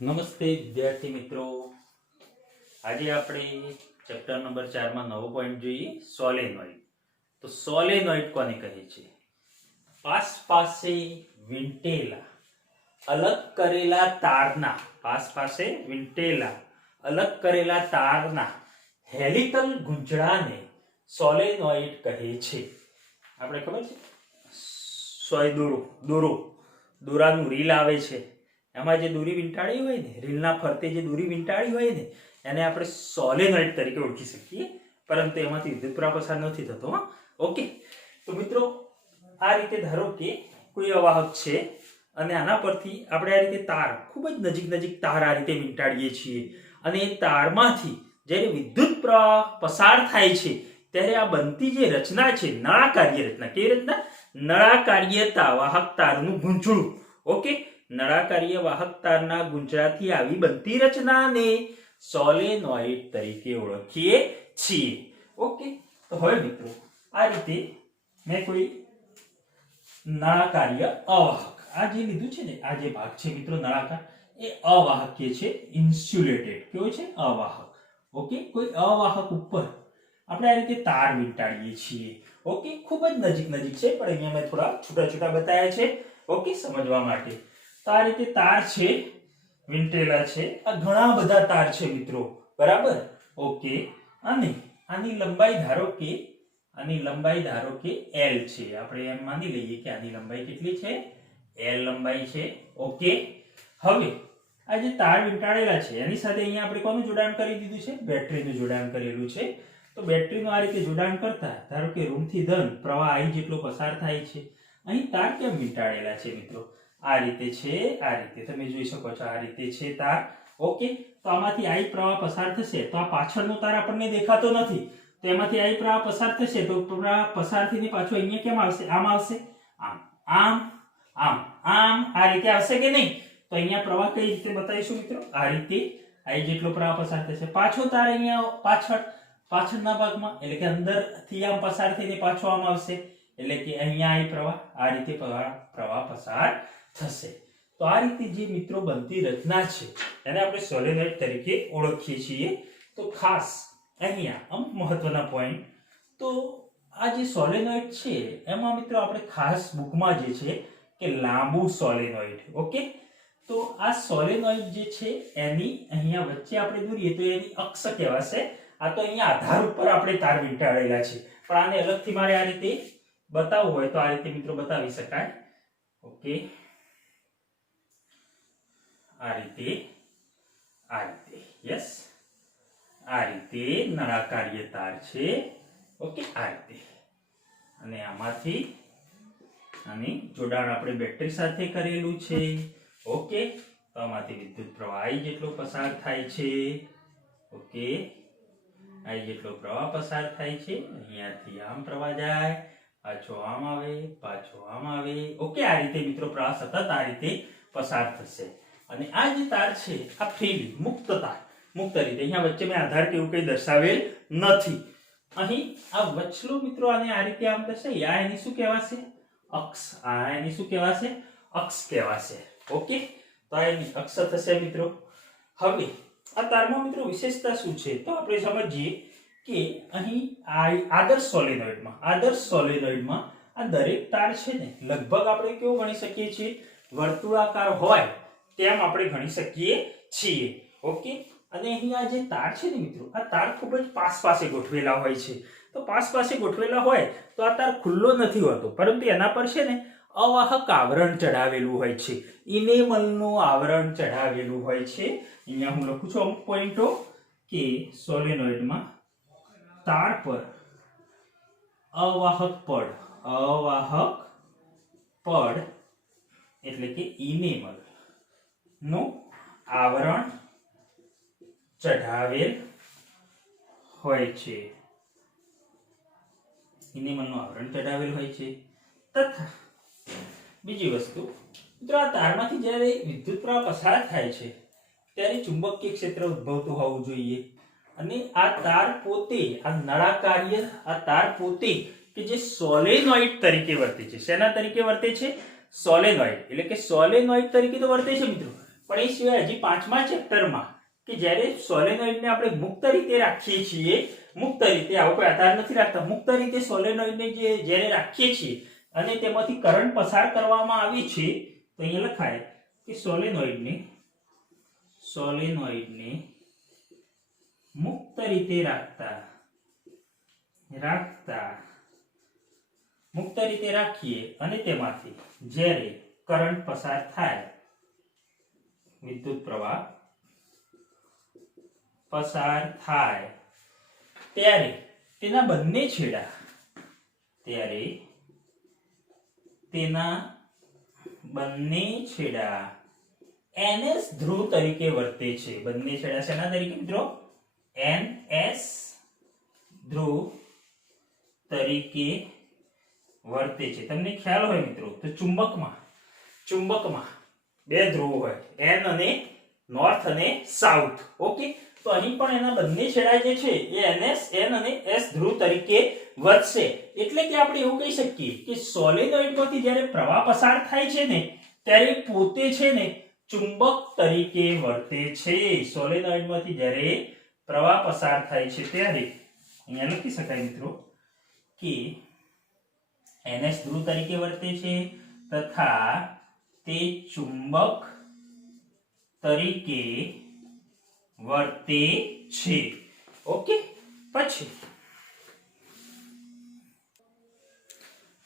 નમસ્તે વિદ્યાર્થી મિત્રો, આજે આપણે ચેપ્ટર નંબર 4 માં નવો પોઈન્ટ જોઈએ, સોલેનોઇડ. તો સોલેનોઇડ કોને કહે છે? પાસે વીંટેલા અલગ કરેલા તારના અલગ કરેલા તારના હેલિકલ ગુંજળાને સોલેનોઇડ કહે છે. આપણે ખબર છે, દોરાનું રીલ આવે છે, એમાં જે દોરી વીંટાળી હોય ને, રીલના ફરતે જે દોરી વીંટાળી હોય ને, એને આપણે સોલેનોઇડ તરીકે ઓળખી શકીએ, પરંતુ એમાંથી વિદ્યુત પ્રવાહ પસાર નથી થતો. ઓકે, તો મિત્રો આ રીતે ધારો કે કોઈ અવાહક છે અને આના પરથી આપણે આ રીતે તાર, ખૂબ જ નજીક તાર આ રીતે વીંટાળીએ છીએ, અને એ તારમાંથી જ્યારે વિદ્યુત પ્રવાહ પસાર થાય છે ત્યારે આ બનતી જે રચના છે, નળાકાર્ય રચના. કેવી રચના? નળાકાર્યતા વાહક તારનું ગૂંચળું. ઓકે, નળાકાર્ય વાહક તારના ગુંજરાથી આવી બનતી રચનાને સોલેનોઇડ તરીકે ઓળખીએ છીએ. ઓકે, તો હવે મિત્રો આ રીતે મેં કોઈ નળાકાર્ય અવાહક આ જે લીધું છે ને, આ જે ભાગ છે મિત્રો નળાકાર, એ અવાહકીય છે, ઇન્સ્યુલેટેડ. કેવો છે? અવાહક. ઓકે, કોઈ અવાહક ઉપર આપણે આ રીતે તાર વીંટાળીએ છીએ. ઓકે, ખૂબ જ નજીક છે, પણ અહીંયા મેં થોડા છૂટા બતાવ્યા છે. ઓકે, સમજવા માટે. તો આ રીતે તાર છે, વીંટેલા છે. આ ઘણા બધા તાર છે મિત્રો, બરાબર? ઓકે, અને આની લંબાઈ ધારો કે L છે. આપણે એમ માની લઈએ કે આની લંબાઈ કેટલી છે? L લંબાઈ છે. ઓકે, હવે આ જે તાર વીંટાળેલા છે એની સાથે અહીંયા આપણે કોનું જોડાણ કરી દીધું છે? બેટરીનું જોડાણ કરેલું છે. તો બેટરીનું આ રીતે જોડાણ કરતા ધારો કે ઋણથી ધન પ્રવાહ I જેટલો પસાર થાય છે. અહીં તાર કેમ વીંટાળેલા છે મિત્રો? આ રીતે છે, આ રીતે તમે જોઈ શકો છો, આ રીતે છે તાર. ઓકે, તો આમાંથી I પ્રવાહ પસાર થશે, તો આ પાછળનો તાર આપણને દેખાતો નથી, તો એમાંથી I પ્રવાહ પસાર થશે, તો પ્રવાહ પસાર થઈને પાછો અહીંયા કેમ આવશે? આમ આવશે, આમ આ રીતે આવશે કે નહીં? તો અહીંયા પ્રવાહ કઈ રીતે બતાવીશું મિત્રો? આ રીતે I જેટલો પ્રવાહ પસાર થશે, પાછો તાર અહીંયા પાછળના ભાગમાં, એટલે કે અંદરથી આમ પસાર થઈને પાછો આમ આવશે, એટલે કે અહીંયા I પ્રવાહ, આ રીતે પ્રવાહ પસાર થશે. તો આ રીતે જે મિત્રો બનતી રચના છે એને આપણે સોલેનોઇડ તરીકે ઓળખીએ છીએ. તો ખાસ અહીંયા અમુક મહત્વના પોઈન્ટ. તો આ જે સોલેનોઇડ છે એમાં મિત્રો આપણે ખાસ બુકમાં જે છે કે લાંબુ સોલેનોઇડ. ઓકે, તો આ સોલેનોઇડ જે છે એની અહીંયા વચ્ચે આપણે દોરીએ તો એની અક્ષ કહેવાશે. આ તો અહીંયા આધાર ઉપર આપણે તાર વીંટાળેલા છે, પણ આને અલગથી મારે આ રીતે બતાવવું હોય તો આ રીતે મિત્રો બતાવી શકાય. ઓકે, આ રીતે યસ, આ રીતે નળાકાર્ય તાર છે. ઓકે, આ રીતે, અને આમાંથી આની જોડાણ આપણે બેટરી સાથે કરેલું છે. ઓકે, તો આમાંથી વિદ્યુત પ્રવાહ I જેટલો પસાર થાય છે. ઓકે, I જેટલો પ્રવાહ પસાર થાય છે. અહીંયાથી આમ પ્રવાહ જાય, પાછો આમ આવે, પાછો આમ આવે. ઓકે, આ રીતે મિત્રો પ્રવાહ સતત આ રીતે પસાર થશે. અને આ જે તાર છે આ ફ્રીલી મુક્ત રીતે, અહીંયા વચ્ચે મેં આધાર કે એવું કંઈ દર્શાવેલ નથી. અહીં આ વચલો મિત્રો આને આ રીતે આમ થશે, આ એની શું કહેવાશે? અક્ષ. આ એની શું કહેવાશે? અક્ષ કહેવાશે. ઓકે, તો આ એની અક્ષ થશે મિત્રો. હવે આ તારમાં મિત્રો વિશેષતા શું છે તો આપણે સમજીએ કે અહીં આદર્શ સોલેનોઇડમાં આ દરેક તાર છે ને લગભગ આપણે કેવો ગણી શકીએ છીએ? વર્તુળાકાર હોય તેમ આપણે ગણી શકીએ છીએ. ઓકે, અને અહીં આ જે તાર છે ને મિત્રો, આ તાર ખૂબ જ પાસે ગોઠવેલા હોય છે. તો પાસે ગોઠવેલા હોય તો આ તાર ખુલ્લો નથી હોતો, પરંતુ એના પર છે ને અવાહક આવરણ ચડાવેલું હોય છે, ઇનેમલનું આવરણ ચડાવેલું હોય છે. અહીંયા હું લખું છું અમુક પોઈન્ટો કે સોલેનોઇડમાં તાર પર અવાહક પડ એટલે કે ઇનેમલ નું આવરણ ચઢાવેલ હોય છે. ઇનેમલનું આવરણ ચઢાવેલ હોય છે. તથા બીજી વસ્તુ મિત્રો, આ તારમાંથી જ્યારે વિદ્યુત પ્રવાહ પસાર થાય છે ત્યારે ચુંબકીય ક્ષેત્ર ઉદ્ભવતું હોવું જોઈએ. અને આ તાર પોતે, આ નળાકાર્ય આ તાર પોતે કે જે સોલેનોઇડ તરીકે વર્તે છે. શેના તરીકે વર્તે છે? સોલેનોઇડ, એટલે કે સોલેનોઇડ તરીકે તો વર્તે છે મિત્રો, પણ એ સિવાય હજી 5મા ચેપ્ટરમાં કે જ્યારે સોલેનોઇડને આપણે મુક્ત રીતે રાખીએ છીએ, મુક્ત રીતે, આવો કોઈ આધાર નથી રાખતા, મુક્ત રીતે સોલેનોઇડને જ્યારે રાખીએ છીએ અને તેમાંથી કરંટ પસાર કરવામાં આવે છે, તો અહીંયા લખાય કે સોલેનોઇડને મુક્ત રીતે મુક્ત રીતે રાખીએ અને તેમાંથી જ્યારે કરંટ પસાર થાય, વિદ્યુત પ્રવાહ પસાર થાય, ત્યારે તેના બંને છેડા NS ધ્રુવ તરીકે વર્તે છે. બંને છેડા શેના તરીકે મિત્રો? NS ધ્રુવ તરીકે વર્તે છે. તમને ખ્યાલ હોય મિત્રો તો ચુંબકમાં બે ધ્રુવ હોય, N અને નોર્થ અને સાઉથ. ઓકે, તો અહીં પણ એના બંને છેડા જે છે એ NS, N અને S ધ્રુવ તરીકે વર્તશે. એટલે કે આપણે એવું કહી શકીએ કે સોલેનોઇડમાંથી જ્યારે પ્રવાહ પસાર થાય છે ને ત્યારે પોતે છે ને ચુંબક તરીકે વર્તે છે. સોલેનોઇડમાંથી જ્યારે પ્રવાહ પસાર થાય છે ત્યારે અહીંયા લખી શકાય મિત્રો કે NS ધ્રુવ તરીકે વર્તે છે તથા તે ચુંબક તરીકે વર્તે છે. ઓકે, પછી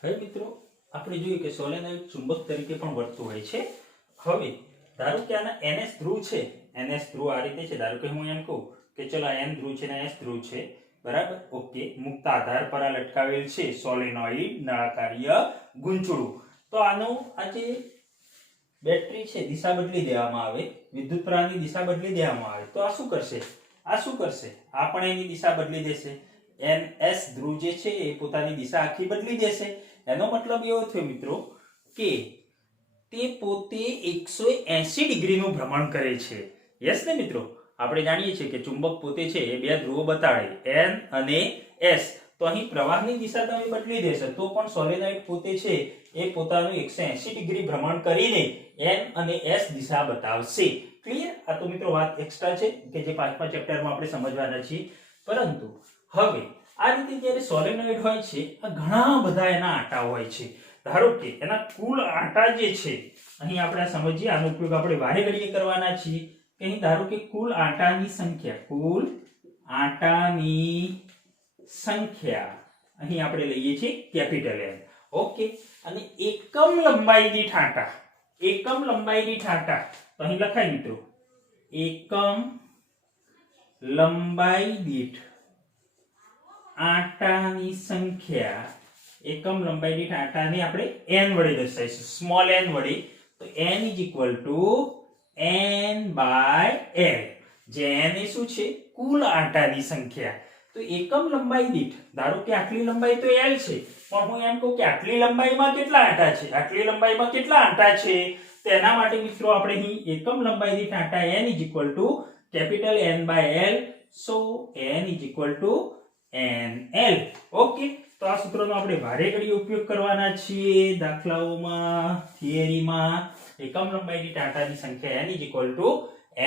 હવે મિત્રો આપણે જોયું કે સોલેનોઇડ ચુંબક તરીકે પણ વર્તતું હોય છે. હવે ધારો કે આના NS ધ્રુવ છે, NS ધ્રુવ આ રીતે છે. ધારો કે હું એમ કહું કે ચલો આ N ધ્રુવ છે ને S ધ્રુવ છે, બરાબર. ઓકે, મુક્ત આધાર પર આ લટકાવેલ છે સોલેનોઇડ નળાકાર્ય ગુંચળું. તો આનો આ જે બેટરી છે દિશા બદલી દેવામાં આવે, વિદ્યુત પ્રવાહની દિશા બદલી દેવામાં આવે, તો આ શું કરશે? આ પણ એની દિશા બદલી દેશે. NS ધ્રુવ જે છે એ પોતાની દિશા આખી બદલી દેશે. એનો મતલબ એવો થયો મિત્રો કે તે પોતે 180 ડિગ્રીનું ભ્રમણ કરે છે. યસ ને મિત્રો? આપણે જાણીએ છીએ કે ચુંબક પોતે છે એ બે ધ્રુવો બતાડે, N અને S. તો અહીં પ્રવાહની દિશા તમે બદલી દેશો તો પણ સોલેનોઇડ પોતે છે એ પોતાનું 180 ડિગ્રી ભ્રમણ કરીને N અને S દિશા બતાવશે. ક્લિયર? આ તો મિત્રો વાત એક્સ્ટ્રા છે કે જે 5મા ચેપ્ટરમાં આપણે સમજવાના છીએ. પરંતુ હવે આ રીતે જ્યારે સોલેનોઇડ હોય છે આ ઘણા બધા એના આંટા હોય છે. ધારો કે એના કુલ આંટા જે છે અહીં આપણે સમજીએ, આનો ઉપયોગ આપણે વારે ઘડીએ કરવાના છીએ કે અહીં ધારો કે કુલ આંટાની સંખ્યા અહીં આપણે લઈએ છીએ કેપિટલ N. ઓકે, અને એકમ લંબાઈ દીઠ આંટા, તો અહીં લખાય મિત્રો એકમ લંબાઈ દીઠ આંટાની સંખ્યા, એકમ લંબાઈ દીઠ આંટાને આપણે N વડે દર્શાવીશું, સ્મોલ n વડે. તો N = N/L, જે N એ શું છે? કુલ આંટાની સંખ્યા. તો એકમ લંબાઈ દીઠ, ધારો કે આટલી લંબાઈ તો L છે, પણ હું એમ કહું કે આટલી લંબાઈમાં કેટલા આંટા છે, તેના માટે મિત્રો આપણે અહીં એકમ લંબાઈ દીઠ આંટા N = N/L. સો N = NL. ઓકે, તો આ સૂત્રનો આપણે વારે ઘડીએ ઉપયોગ કરવાના છીએ દાખલાઓમાં, થિયરીમાં. એકમ લંબાઈ દીઠ આંટાની સંખ્યા N =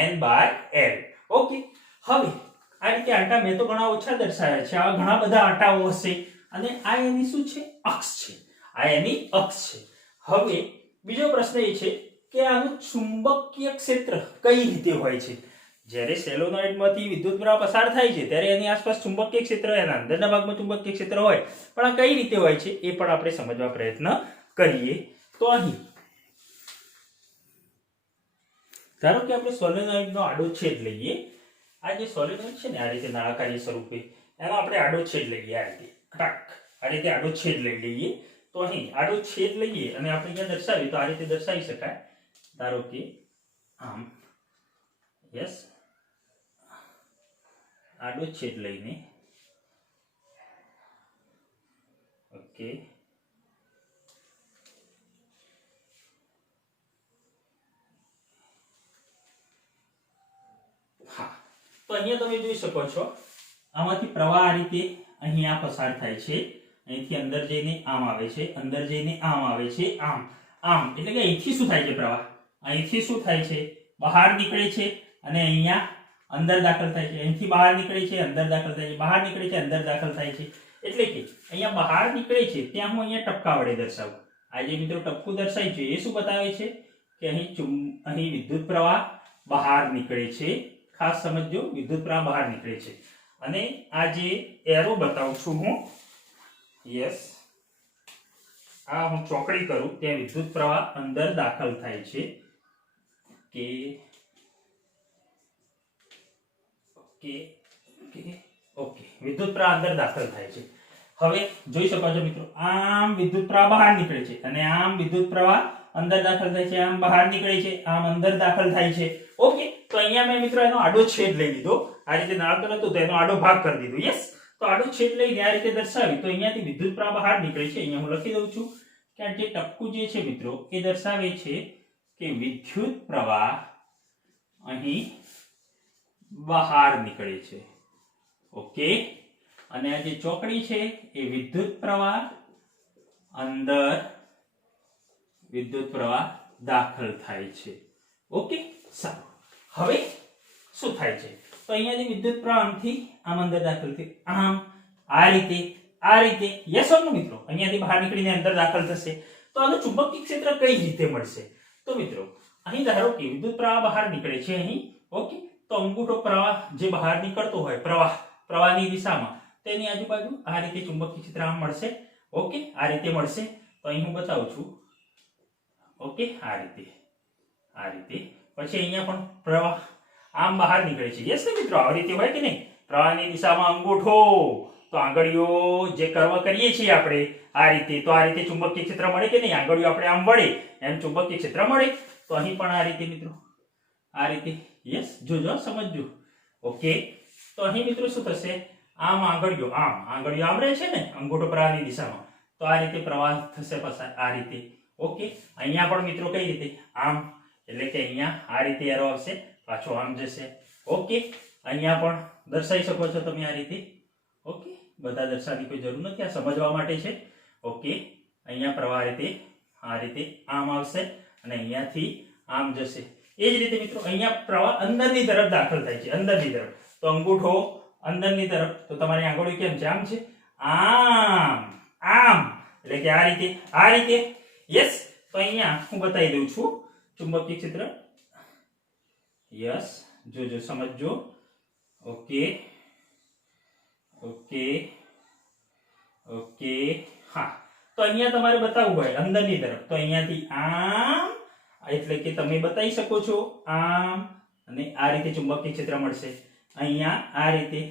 N/L. ઓકે, હવે આ રીતે આંટા મેં તો ઘણા ઓછા દર્શાવ્યા છે, આવા ઘણા બધા આંટાઓ હશે અને આ એની શું છે? અક્ષ છે. હવે બીજો પ્રશ્ન એ છે કે આનું ચુંબકીય ક્ષેત્ર કઈ રીતે હોય છે? જ્યારે સોલેનોઇડમાંથી વિદ્યુત પ્રવાહ પસાર થાય છે ત્યારે એની આસપાસ ચુંબકીય ક્ષેત્ર, એના અંદરના ભાગમાં ચુંબકીય ક્ષેત્ર હોય, પણ આ કઈ રીતે હોય છે એ પણ આપણે સમજવા પ્રયત્ન કરીએ. તો અહીં ધારો કે આપણે સોલેનોઇડનો આડો છેદ લઈએ. આ જે સોલેનોઇડ છે ને આ રીતે નળાકારી સ્વરૂપે, એનો આપણે આડો છેદ લઈએ. આ રીતે આડો છેદ લઈ લઈએ. તો અહીં આડો છેદ લઈએ અને આપણે અહીંયા દર્શાવીએ તો આ રીતે દર્શાવી શકાય. ધારો કે આમ, યસ, આડો છેદ લઈને, ઓકે, હા. તો અહીંયા તમે જોઈ શકો છો આમાંથી પ્રવાહ આ રીતે અહીંયા પસાર થાય છે, અહીંથી અંદર જઈને આમ આવે છે, અંદર જઈને આમ આવે છે, આમ એટલે કે અહીંથી શું થાય છે? પ્રવાહ અહીંથી શું થાય છે? બહાર નીકળે છે અને અહીંયા અંદર દાખલ થાય છે, અહીંથી બહાર નીકળે છે, અંદર દાખલ થાય છે, બહાર નીકળે છે, અંદર દાખલ થાય છે. એટલે કે અહીંયા બહાર નીકળે છે ત્યાં હું અહીંયા ટપકા વડે દર્શાવું. આ જે મિત્રો ટપકું દર્શાવ્યું છે એ શું બતાવે છે કે અહીં વિદ્યુત પ્રવાહ બહાર નીકળે છે. ખાસ સમજજો, વિદ્યુત પ્રવાહ બહાર નીકળે છે. અને આ જે એરો બતાવું છું હું, યસ, આ હું ચોકડી કરું ત્યાં વિદ્યુત પ્રવાહ અંદર દાખલ થાય છે કે ઓકે વિદ્યુત પ્રવાહ અંદર દાખલ થાય છે. હવે જોઈ શકો છો મિત્રો, આમ વિદ્યુત પ્રવાહ બહાર નીકળે છે અને આમ વિદ્યુત પ્રવાહ અંદર દાખલ થાય છે, આમ બહાર નીકળે છે, આમ અંદર દાખલ થાય છે. ઓકે, તો અહીંયા મેં મિત્રો એનો આડો છેદ લઈ લીધો. આ રીતે નાળકર હતું તો એનો આડો ભાગ કરી દીધો. યસ, તો આડો છેદ લઈને આ રીતે દર્શાવી તો અહીંયાથી વિદ્યુત પ્રવાહ બહાર નીકળે છે. અહીંયા હું લખી દઉં છું કે આ જે ટપકું જે છે મિત્રો એ દર્શાવે છે કે વિદ્યુત પ્રવાહ અહીં બહાર નીકળે છે. ઓકે, અને આ જે ચોકડી છે એ વિદ્યુત પ્રવાહ અંદર વિદ્યુત પ્રવાહ દાખલ થાય છે. ઓકે, સારું. હવે શું થાય છે તો અહીંયાથી વિદ્યુત પ્રવાહ આમથી આમ અંદર દાખલ થાય, આમ આ રીતે યસ ઓર નો મિત્રો, અહીંયાથી બહાર નીકળીને અંદર દાખલ થશે. તો આનું ચુંબકીય ક્ષેત્ર કઈ રીતે મળશે? તો મિત્રો અહીં ધારો કે વિદ્યુત પ્રવાહ બહાર નીકળે છે અહીં. ઓકે, તો અંગૂઠો પ્રવાહ જે બહાર નીકળતો હોય પ્રવાહની દિશામાં તેની આજુબાજુ આ રીતે ચુંબકીય ક્ષેત્ર આમ મળશે. ઓકે, આ રીતે મળશે. તો અહીં હું બતાવું છું. ઓકે, આ રીતે પછી અહીંયા પણ પ્રવાહ આમ બહાર નીકળે છે. યસ ને મિત્રો, આ રીતે હોય કે નહીં? પ્રવાહની દિશામાં અંગૂઠો, તો આંગળીઓ જે કર્વ કરીએ છીએ આપણે આ રીતે, તો આ રીતે ચુંબકીય ક્ષેત્ર મળે કે નહીં? આંગળીઓ આપણે આમ વળે એમ ચુંબકીય ક્ષેત્ર મળે. તો અહીં પણ આ રીતે મિત્રો, આ રીતે. યસ, જોજો, સમજજો. ઓકે, તો અહીં મિત્રો શું થશે? આમ આંગળીઓ આમ રહે છે ને અંગૂઠો પ્રવાહની દિશામાં, તો આ રીતે પ્રવાહ થશે પસાર આ રીતે. ઓકે, અહીંયા પણ મિત્રો કઈ રીતે? આમ, એટલે કે અહીંયા આ રીતે એરો આવશે, પાછો આમ જશે. ઓકે, અહીંયા પણ દર્શાવી શકો છો તમે આ રીતે. ઓકે, બધા દર્શાવવાની કોઈ જરૂર નથી, આ સમજવા માટે છે. ઓકે, અહીંયા પ્રવાહ આ રીતે આમ આવશે અને અહીંયાથી આમ જશે. એ જ રીતે મિત્રો અહીંયા પ્રવાહ અંદરની તરફ દાખલ થાય છે, અંદરની તરફ. તો અંગૂઠો અંદરની તરફ, તો તમારી આંગળીઓ કેમ છે? આમ છે, આમ, એટલે કે આ રીતે. યસ, તો અહીંયા હું બતાવી દઉં છું ચુંબકીય ક્ષેત્ર. યસ, જોજો, સમજજો. ઓકે, હા, તો અહીંયા તમારે બતાવવું હોય અંદરની તરફ, તો અહીંયાથી આમ, એટલે કે તમે બતાવી શકો છો આમ, અને આ રીતે ચુંબકીય ક્ષેત્ર મળશે. અહીંયા આ રીતે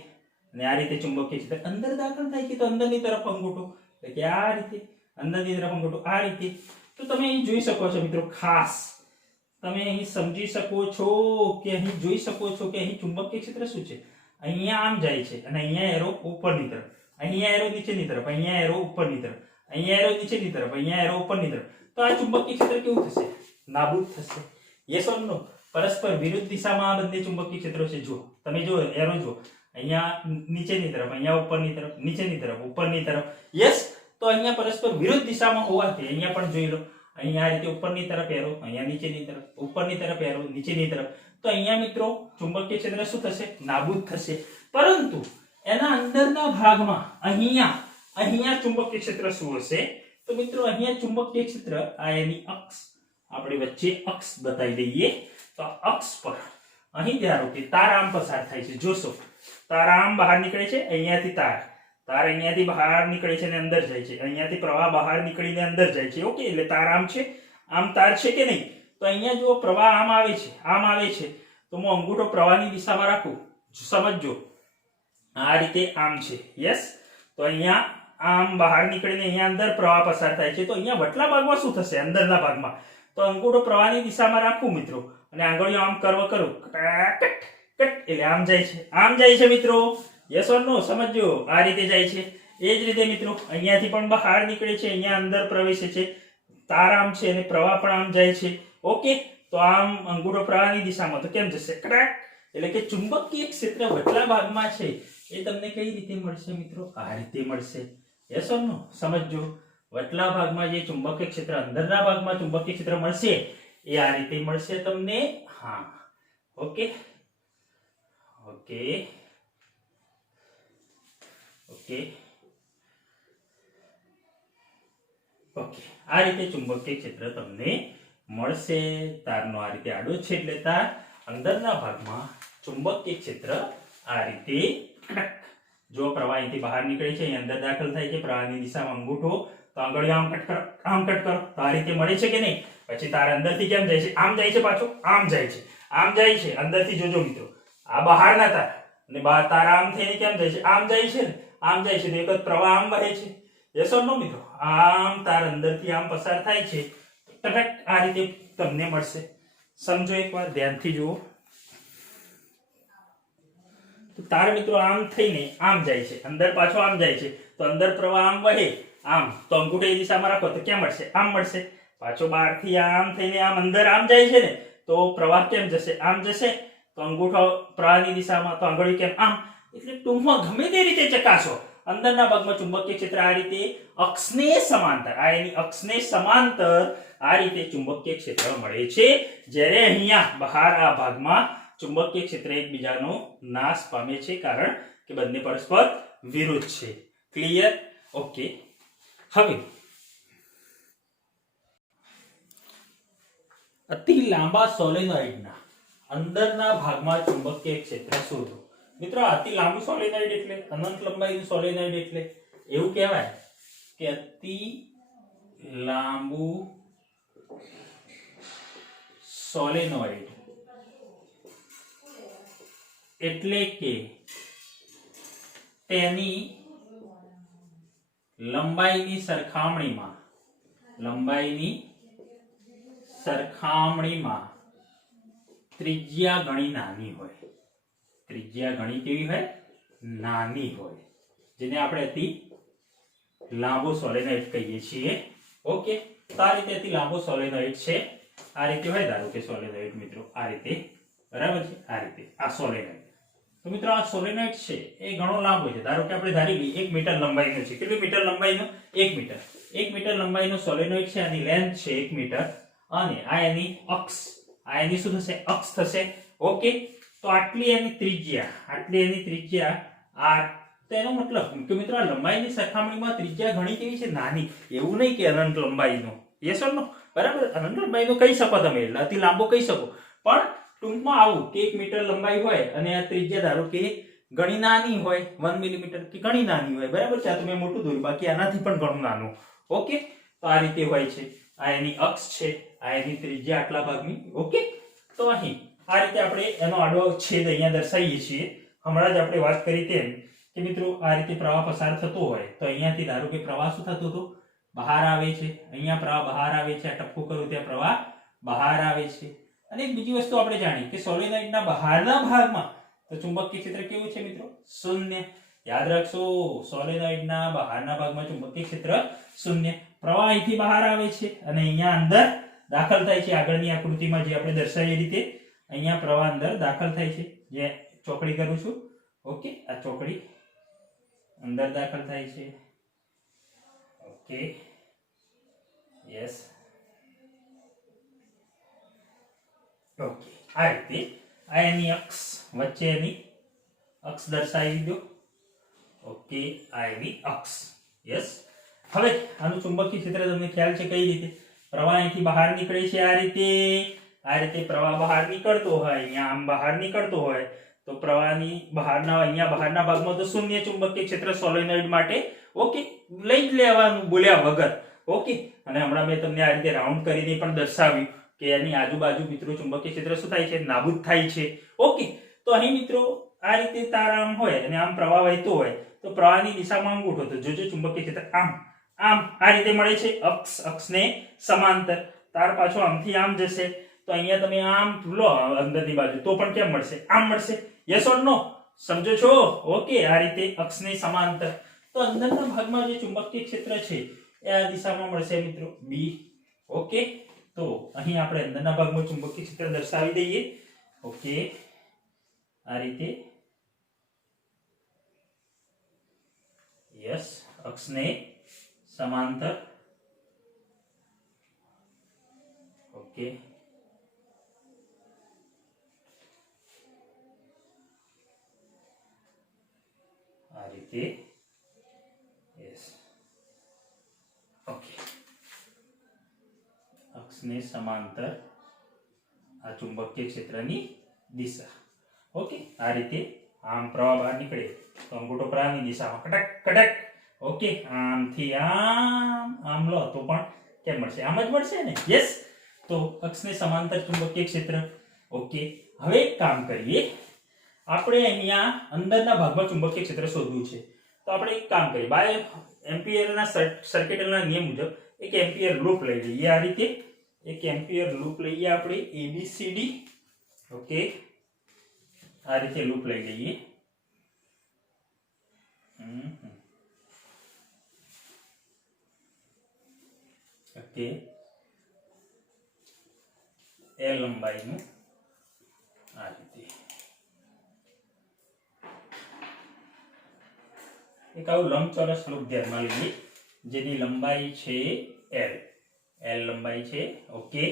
અને આ રીતે ચુંબકીય ક્ષેત્ર અંદર દાખલ થાય છે, તો અંદરની તરફ અંગૂઠો, એટલે કે આ રીતે અંદરની તરફ અંગૂઠો આ રીતે. તો તમે અહીં જોઈ શકો છો મિત્રો, ખાસ તમે અહીં સમજી શકો છો કે અહીં જોઈ શકો છો કે અહીં ચુંબકીય ક્ષેત્ર શું છે? અહીંયા આમ જાય છે અને અહીંયા એરો ઉપરની તરફ, અહીંયા એરો નીચેની તરફ, અહીંયા એરો ઉપરની તરફ, અહીંયા એરો નીચેની તરફ, અહીંયા એરો ઉપરની તરફ. તો આ ચુંબકીય ક્ષેત્ર કેવું થશે? નાબૂદ થશે. યસ ઓર નો? પરસ્પર વિરુદ્ધ દિશામાં આ બંને ચુંબકીય ક્ષેત્રો છે. જો તમે જો એરો જો, અહીંયા નીચેની તરફ, અહીંયા ઉપરની તરફ, નીચેની તરફ, ઉપરની તરફ. યસ, તો અહીંયા પરસ્પર વિરુદ્ધ દિશામાં હોવાથી અહીંયા પણ જોઈ લો, અહીંયા આ રીતે ઉપરની તરફ એરો, અહીંયા નીચેની તરફ, ઉપરની તરફ એરો, નીચેની તરફ. તો અહીંયા મિત્રો ચુંબકીય ક્ષેત્ર શું થશે? નાબૂદ થશે. પરંતુ એના અંદરના ભાગમાં અહીંયા ચુંબકીય ક્ષેત્ર શું હશે? તો મિત્રો અહીંયા ચુંબકીય ક્ષેત્ર, આ એની અક્ષ, આપણે વચ્ચે અક્ષ બતાવી દઈએ. તો અક્ષ પર અહીં ધારો કે તાર આમ પસાર થાય છે. જોશો, તાર આમ બહાર નીકળે છે, અહીંયાથી તાર અહીંયાથી બહાર નીકળે છે અને અંદર જાય છે, અહીંયાથી પ્રવાહ બહાર નીકળીને અંદર જાય છે. ઓકે, એટલે તાર આમ છે, આમ તાર છે કે નહીં? તો અહીંયા જો પ્રવાહ આમ આવે છે, તો હું અંગૂઠો પ્રવાહની દિશામાં રાખું, સમજજો, આ રીતે આમ છે. યસ, તો અહીંયા આમ બહાર નીકળીને અહીંયા અંદર પ્રવાહ પસાર થાય છે. તો અહીંયા વટલા ભાગમાં શું થશે? અંદરના ભાગમાં તો અંગૂઠો પ્રવાહની દિશામાં રાખું મિત્રો, અને આંગળીઓ આમ કર્વ કરું, કટ, એટલે આમ જાય છે મિત્રો. યસ ઓર નો? સમજજો, આ રીતે જાય છે. એ જ રીતે મિત્રો અહીંયાથી પણ બહાર નીકળે છે, અહીંયા અંદર પ્રવેશે છે, તાર આમ છે અને પ્રવાહ પણ આમ જાય છે. ઓકે, તો આમ અંગૂઠો પ્રવાહની દિશામાં, તો કેમ જશે? કટ, એટલે કે ચુંબકીય ક્ષેત્ર વટલા ભાગમાં છે એ તમને કઈ રીતે મળશે મિત્રો? આ રીતે મળશે. યસ ઓર નો? સમજજો, વટલા ભાગમાં જે ચુંબકીય ક્ષેત્ર, અંદરના ભાગમાં ચુંબકીય ક્ષેત્ર મળશે એ આ રીતે મળશે તમને. હા, ઓકે ઓકે ઓકે ઓકે આ રીતે ચુંબકીય ક્ષેત્ર તમને મળશે. તારનો આ રીતે આડો છે એટલે તાર અંદરના ભાગમાં ચુંબકીય ક્ષેત્ર આ રીતે જો પ્રવાહ અહીંથી બહાર નીકળે છે, અહીં અંદર દાખલ થાય છે, પ્રવાહની દિશામાં અંગૂઠો તો આંગળીઓ આમ કટ કરો, આમ કટ કરો, તો આ રીતે મળે છે કે નહીં. પછી તાર અંદરથી કેમ જાય છે? આમ જાય છે, પાછો આમ જાય છે, આમ જાય છે. અંદરથી જોજો મિત્રો, આ બહારના તાર અને બહાર તાર આમ થઈને કેમ જાય છે? આમ જાય છે ને, આમ જાય છે. તો એક જ પ્રવાહ આમ વહે છે. યસ ઓર નો મિત્રો? આમ તાર અંદરથી આમ પસાર થાય છે, ટક આ રીતે તમને મળશે. સમજો એકવાર, ધ્યાનથી જુઓ. તો તાર મિત્રો આમ થઈને આમ જાય છે, અંદર પાછો આમ જાય છે, તો અંદર પ્રવાહ આમ વહે, આમ તો અંગૂઠો એ દિશામાં રાખો તો ક્યાં મળશે? આમ મળશે. પાછો બહારથી આમ થઈને આમ અંદર આમ જાય છે ને, તો પ્રવાહ કેમ જશે? આમ જશે. તો અંગૂઠો પ્રવાહની દિશામાં, તો આંગળીઓ કેમ? આમ. એટલે ટૂંકમાં ગમે તે રીતે ચકાસો, અંદરના ભાગમાં ચુંબકીય ક્ષેત્ર આ રીતે અક્ષને સમાંતર, આ એની અક્ષને સમાંતર આ રીતે ચુંબકીય ક્ષેત્ર મળે છે. જ્યારે અહીંયા બહાર આ ભાગમાં ચુંબકીય ક્ષેત્ર એકબીજાનો નાશ પામે છે, કારણ કે બંને પરસ્પર વિરુદ્ધ છે. ક્લિયર? ઓકે. હવે અતિ લાંબા સોલેનોઇડના અંદરના ભાગમાં ચુંબકીય ક્ષેત્ર શોધો. મિત્રો અતિ લાંબુ સોલેનોઇડ એટલે અનંત લંબાઈનું સોલેનોઇડ એટલે એવું કહેવાય કે અતિ લાંબુ સોલેનોઇડ એટલે કે તેની લંબાઈની સરખામણીમાં ત્રિજ્યા ઘણી નાની હોય. ત્રિજ્યા ઘણી કેવી હોય? નાની હોય, જેને આપણે અતિ લાંબો સોલેનોઇડ કહીએ છીએ. ઓકે. તો આ રીતે અતિ લાંબો સોલેનોઇડ છે. આ રીતે હોય, ધારો કે સોલેનોઇડ મિત્રો આ રીતે, બરાબર છે? આ રીતે આ સોલેનોઇડ. તો મિત્રો આ સોલેનોઇડ છે એ ઘણો લાંબો છે. ધારો કે આપણે ધારી લઈએ 1 મીટર લંબાઈનો છે. કેટલું મીટર લંબાઈનો? 1 મીટર. 1 મીટર લંબાઈનો સોલેનોઇડ છે. આની લેન્થ છે 1 મીટર અને આ એની અક્ષ, આ એની શું થશે? અક્ષ થશે. ઓકે. તો આટલી એની ત્રિજ્યા, આ તેનો મતલબ કે મિત્રો આ લંબાઈની સરખામણીમાં ત્રિજ્યા ઘણી કેવી છે? નાની. એવું નહીં કે અનંત લંબાઈનો. યસ ઓર નો? બરાબર. અનંત લંબાઈનો કહી શકો તમે, એટલે અતિ લાંબો કહી શકો, પણ ટૂંકમાં આવું કે 1 મીટર લંબાઈ હોય અને આ ત્રિજ્યા ધારો કે ઘણી નાની હોય, 1 મિલીમીટર કે ઘણી નાની હોય, બરાબર છે? આ તો મેં મોટું દોર્યું, બાકી આનાથી પણ ઘણું નાનું. ઓકે. તો આ રીતે હોય છે. આ એની અક્ષ છે, આ એની ત્રિજ્યા આટલા ભાગની. ઓકે. તો અહીં આ રીતે આપણે એનો આડો છેદ અહીંયા દર્શાવીએ છીએ. હમણાં જ આપણે વાત કરી તેમ કે મિત્રો આ રીતે પ્રવાહ પસાર થતો હોય તો અહીંયાથી ધારો કે પ્રવાહ શું થતો હતો? બહાર આવે છે. અહીંયા પ્રવાહ બહાર આવે છે. આ ટપકું કરું ત્યાં પ્રવાહ બહાર આવે છે. અને એક બીજી વસ્તુ આપણે જાણી કે સોલેનોઇડના બહારના ભાગમાં તો ચુંબકીય ક્ષેત્ર કેવું છે મિત્રો? શૂન્ય. યાદ રાખશો, સોલેનોઇડના બહારના ભાગમાં ચુંબકીય ક્ષેત્ર શૂન્ય. પ્રવાહ અહીંથી બહાર આવે છે અને અહીંયા અંદર દાખલ થાય છે. આગળની આકૃતિમાં જે આપણે દર્શાવીએ રીતે અહીંયા પ્રવાહ અંદર દાખલ થાય છે. જે ચોકડી કરું છું. ઓકે. આ ચોકડી અંદર દાખલ થાય છે. ઓકે. યસ. ઓકે. આ રીતે આ એની અક્ષ, વચ્ચે એની અક્ષ દર્શાવી દો. ઓકે. આ એની અક્ષ. યસ. હવે આનું ચુંબકીય ક્ષેત્ર તમને ખ્યાલ છે કઈ રીતે? પ્રવાહ અહીંથી બહાર નીકળે છે આ રીતે પ્રવાહ બહાર નીકળતો હોય, અહીંયા આમ બહાર નીકળતો હોય તો પ્રવાહની અહીંયા બહારના ભાગમાં તો શૂન્ય ચુંબકીય ક્ષેત્ર સોલેનોઇડ માટે. ઓકે. લઈ જ લેવાનું બોલ્યા વગર. ઓકે. અને હમણાં મેં તમને આ રીતે રાઉન્ડ કરીને પણ દર્શાવ્યું કે એની આજુબાજુ મિત્રો ચુંબકીય ક્ષેત્ર શું થાય છે? નાબૂદ થાય છે. ઓકે. તો અહીં મિત્રો આ રીતે તાર આમ હોય અને આમ પ્રવાહ વહેતો હોય તો પ્રવાહની દિશામાં અંગૂઠો, તો જોજો ચુંબકીય ક્ષેત્ર આમ આ રીતે મળે છે. અક્ષને સમાંતર. તાર પાછો આમથી આમ જશે તો અહીંયા તમે આમ લો અંદરની બાજુ તો પણ કેમ મળશે? આમ મળશે. યસ ઓર નો? સમજો છો? ઓકે. આ રીતે અક્ષને સમાંતર. તો અંદરના ભાગમાં જે ચુંબકીય ક્ષેત્ર છે એ આ દિશામાં મળશે મિત્રો, બી. ઓકે. તો અહીં આપણે અંદરના ભાગમાં ચુંબકીય ક્ષેત્ર દર્શાવી દઈએ. ઓકે. આ રીતે. યસ. અક્ષને સમાંતર. ઓકે. રીતે યસ ઓકે અક્ષને સમાંતર આ ચુંબકીય ક્ષેત્રની દિશા ઓકે આ રીતે આમ પ્રવાહ બહાર નીકળે તો અંગૂઠો પ્રવાહની દિશામાં કટક કટક ઓકે આમથી આમ લો તો પણ કેમ મળશે આમ જ મળશે ને યસ તો અક્ષને સમાંતર ચુંબકીય ક્ષેત્ર ઓકે હવે એક કામ કરીએ આપણે અહીંયા અંદરના ભાગમાં ચુંબકીય ક્ષેત્ર શોધવું છે તો આપણે એક કામ કરીએ બાય એમ્પિયરના સર્કિટના નિયમ મુજબ એક એમ્પિયર લૂપ લઈ લઈએ આ રીતે એક એમ્પિયર લૂપ લઈએ આપણે ABCD ઓકે આ રીતે લૂપ લઈ લઈએ ઓકે L લંબાઈનું આ રીતે એક આવું લંબચોરસ લૂપ ધ્યાનમાં લઈએ જેની લંબાઈ છે L લંબાઈ છે ઓકે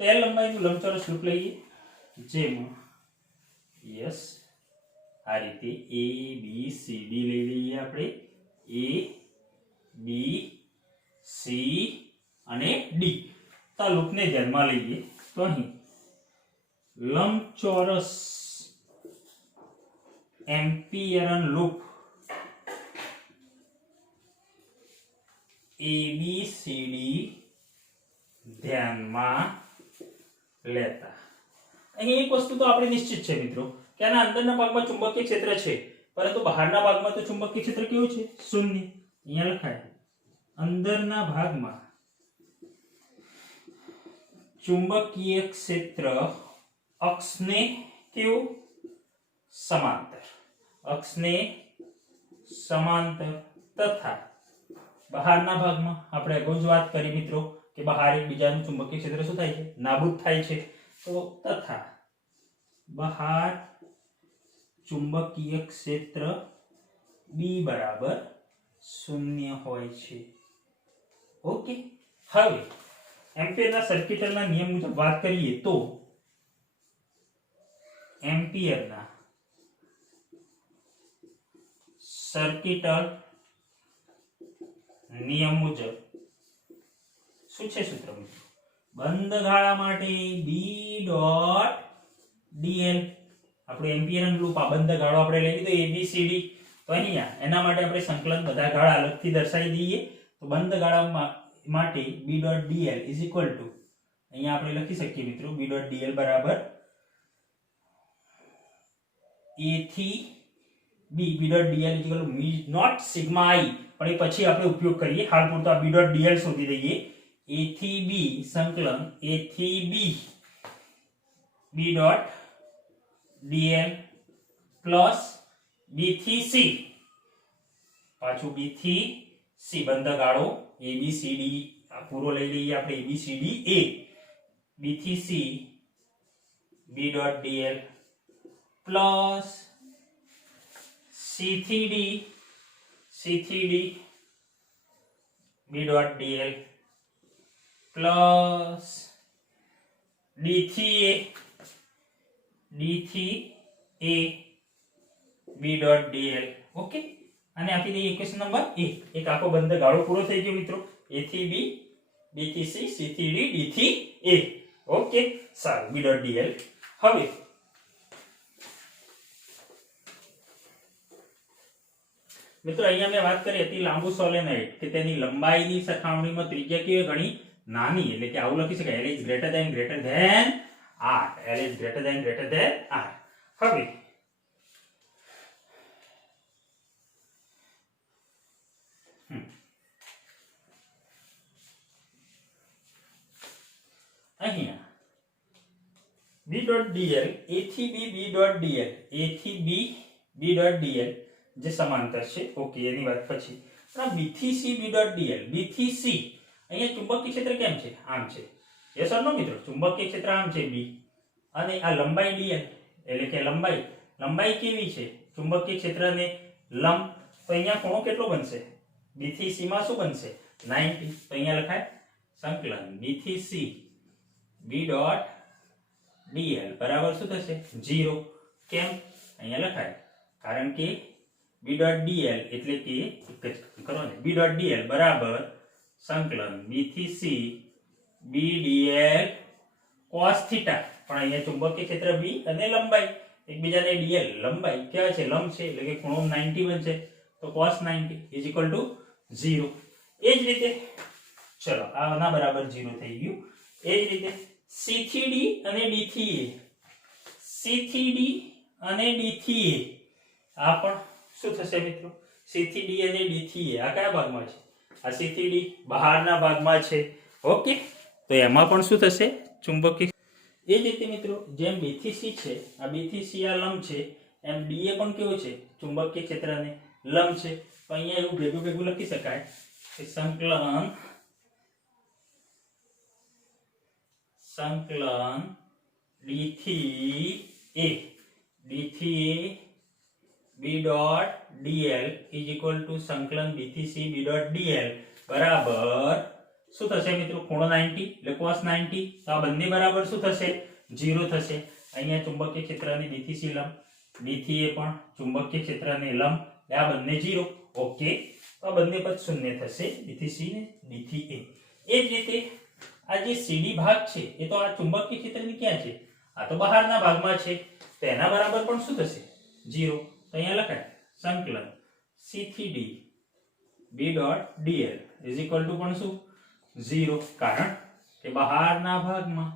તો L લંબાઈનું લંબચોરસ લૂપ લઈએ જેમાં યસ આ રીતે ABCD લઈ લઈએ આપણે ABC અને D તો આ લૂપને ધ્યાનમાં લઈએ તો અહીં લંબચોરસ એમ્પિયરન લૂપ ABCD ધ્યાનમાં લેતા અહીં એક વસ્તુ તો આપણે નિશ્ચિત છે મિત્રો કે આના અંદરના ભાગમાં ચુંબકીય ક્ષેત્ર છે પરંતુ બહારના ભાગમાં તો ચુંબકીય ક્ષેત્ર કેવું છે શૂન્ય અહીંયા લખાય અંદરના ભાગમાં ચુંબકીય ક્ષેત્ર અક્ષને કેવું અક્ષને સમાંતર તથા બહારના ભાગમાં આપણે અગાઉ જ વાત કરી મિત્રો કે બહાર એકબીજાનું ચુંબકીય ક્ષેત્ર શું થાય છે નાબૂદ થાય છે તો તથા બહાર ચુંબકીય ક્ષેત્ર B બરાબર 0 હોય છે ઓકે હવે એમ્પિયરના સર્કિટના નિયમ મુજબ વાત કરીએ તો એમ્પિયરના સર્કિટલ નિયમ મુજબ શું છે સૂત્ર મિત્રો બંધ ગાળા માટે B ડોટ dl આપણે એમ્પિયરન લૂપ આ બંધ ગાળો આપણે લઈ લીધો ABCD તો અહીંયા એના માટે આપણે સંકલન બધા ગાળા અલગથી દર્શાવી દઈએ તો બંધ ગાળા માટે B dot dl is equal to અહીંયા આપણે લખી શકીએ મિત્રો B ડોટ dl બરાબર A થી B dot dl is equal to mu naught sigma I પણ એ પછી આપણે ઉપયોગ કરીએ હાલ પૂરતો આ B ડોટ dl શોધી દઈએ A થી B સંકલન A થી B B dot dl plus B થી C પાછું B થી C બંધ ગાળો ABCD આ પૂરો લઈ લઈએ આપણે ABCD A B થી C B dot dl plus C થી D B dot dl plus D થી A B dot dl okay અને આપી દઈએ ઇક્વેશન નંબર 1 એક આખો બંધ ગાળો પૂરો થઈ ગયો મિત્રો A થી B B થી C C થી D D થી A ઓકે સારું B ડોટ dl હવે મિત્રો અહીંયા મેં વાત કરી હતી લાંબુ સોલેનોઇડ કે તેની લંબાઈની સરખામણીમાં ત્રિજ્યા કેવી ઘણી નાની એટલે કે આવું લખી શકાય L is greater than R L is greater than R હવે અહીંયા B ડોટ dl A થી B B dot dl A થી B B ડોટ dl જે સમાંતર છે ઓકે એની વાત પછી પણ B થી C B dot dl B થી C અહીંયા ચુંબકીય ક્ષેત્ર કેમ છે આમ છે યસ ઓર નો મિત્રો ચુંબકીય ક્ષેત્ર આમ છે B અને આ લંબાઈ dl એટલે કે લંબાઈ કેવી છે ચુંબકીય ક્ષેત્રને લંબ તો અહીંયા ખૂણો કેટલો બનશે B થી C માં શું બનશે 90 તો અહીંયા લખાય સંકલન B થી C B ડોટ dl બરાબર શું થશે 0 કેમ અહીંયા લખાય કારણ કે બી ડોટ ડીએલ એટલે કે એક જ કરો ને બી ડોટ ડીએલ બરાબર સંકલન બી થી C B DL cos theta પણ અહીંયા ચુંબકીય ક્ષેત્ર બી અને લંબાઈ એકબીજાને ડીએલ લંબાઈ કેવા છે લંબ છે એટલે કે ખૂણો 90 બનશે તો cos 90 0 એ જ રીતે ચલો આ ના બરાબર 0 થઈ ગયું એ જ રીતે C થી D અને D થી A C થી D અને D થી A આ પણ શું થશે મિત્રો C થી D અને D થી A આ કયા ભાગમાં છે આ C થી D બહારના ભાગમાં છે ઓકે તો એમાં પણ શું થશે ચુંબકીય એ જ રીતે મિત્રો જેમ B થી C છે આ B થી C આ લંબ છે એમ DA પણ કેવો છે ચુંબકીય ક્ષેત્રને લંબ છે તો અહીંયા એવું ભેગું ભેગું લખી શકાય કે સંકલન D થી A B dot dl is equal to સંકલન B થી C B dot dl બરાબર શું થશે મિત્રો ખૂણો 90 એટલે cos 90 તો આ બંને બરાબર શું થશે 0 થશે અહીંયા ચુંબકીય ક્ષેત્રને B થી C લંબ D થી A પણ ચુંબકીય ક્ષેત્રને લંબ આ બંને 0 ઓકે તો આ બંને પદ શૂન્ય થશે B થી C ને D થી A એ જ રીતે આ જે CD ભાગ છે એ તો આ ચુંબકીય ક્ષેત્રની ક્યાં છે આ તો બહારના ભાગમાં છે તેના બરાબર પણ શું થશે 0 તો અહીંયા લખાય સંકલન C થી D B dot dl is equal to પણ શું 0 કારણ કે બહારના ભાગમાં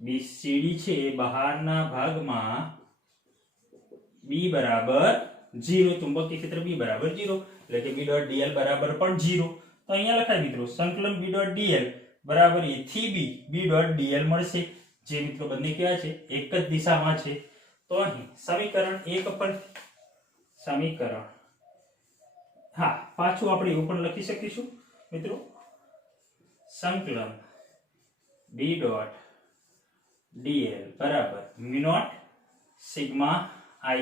BCD છે બહારના ભાગમાં B બરાબર 0 ચુંબકીય ક્ષેત્ર B બરાબર 0 એટલે કે B dot dl બરાબર પણ 0 તો અહીંયા લખાય મિત્રો સંકલન B dot dl બરાબર A થી B B dot dl મળશે જે મિત્રો બંને કેવા છે એક જ દિશામાં છે તો અહીં સમીકરણ 1 પર સમીકરણ હા પાછું આપણે એવું પણ લખી શકીશું મિત્રો સંકલન B dot dl બરાબર mu naught sigma I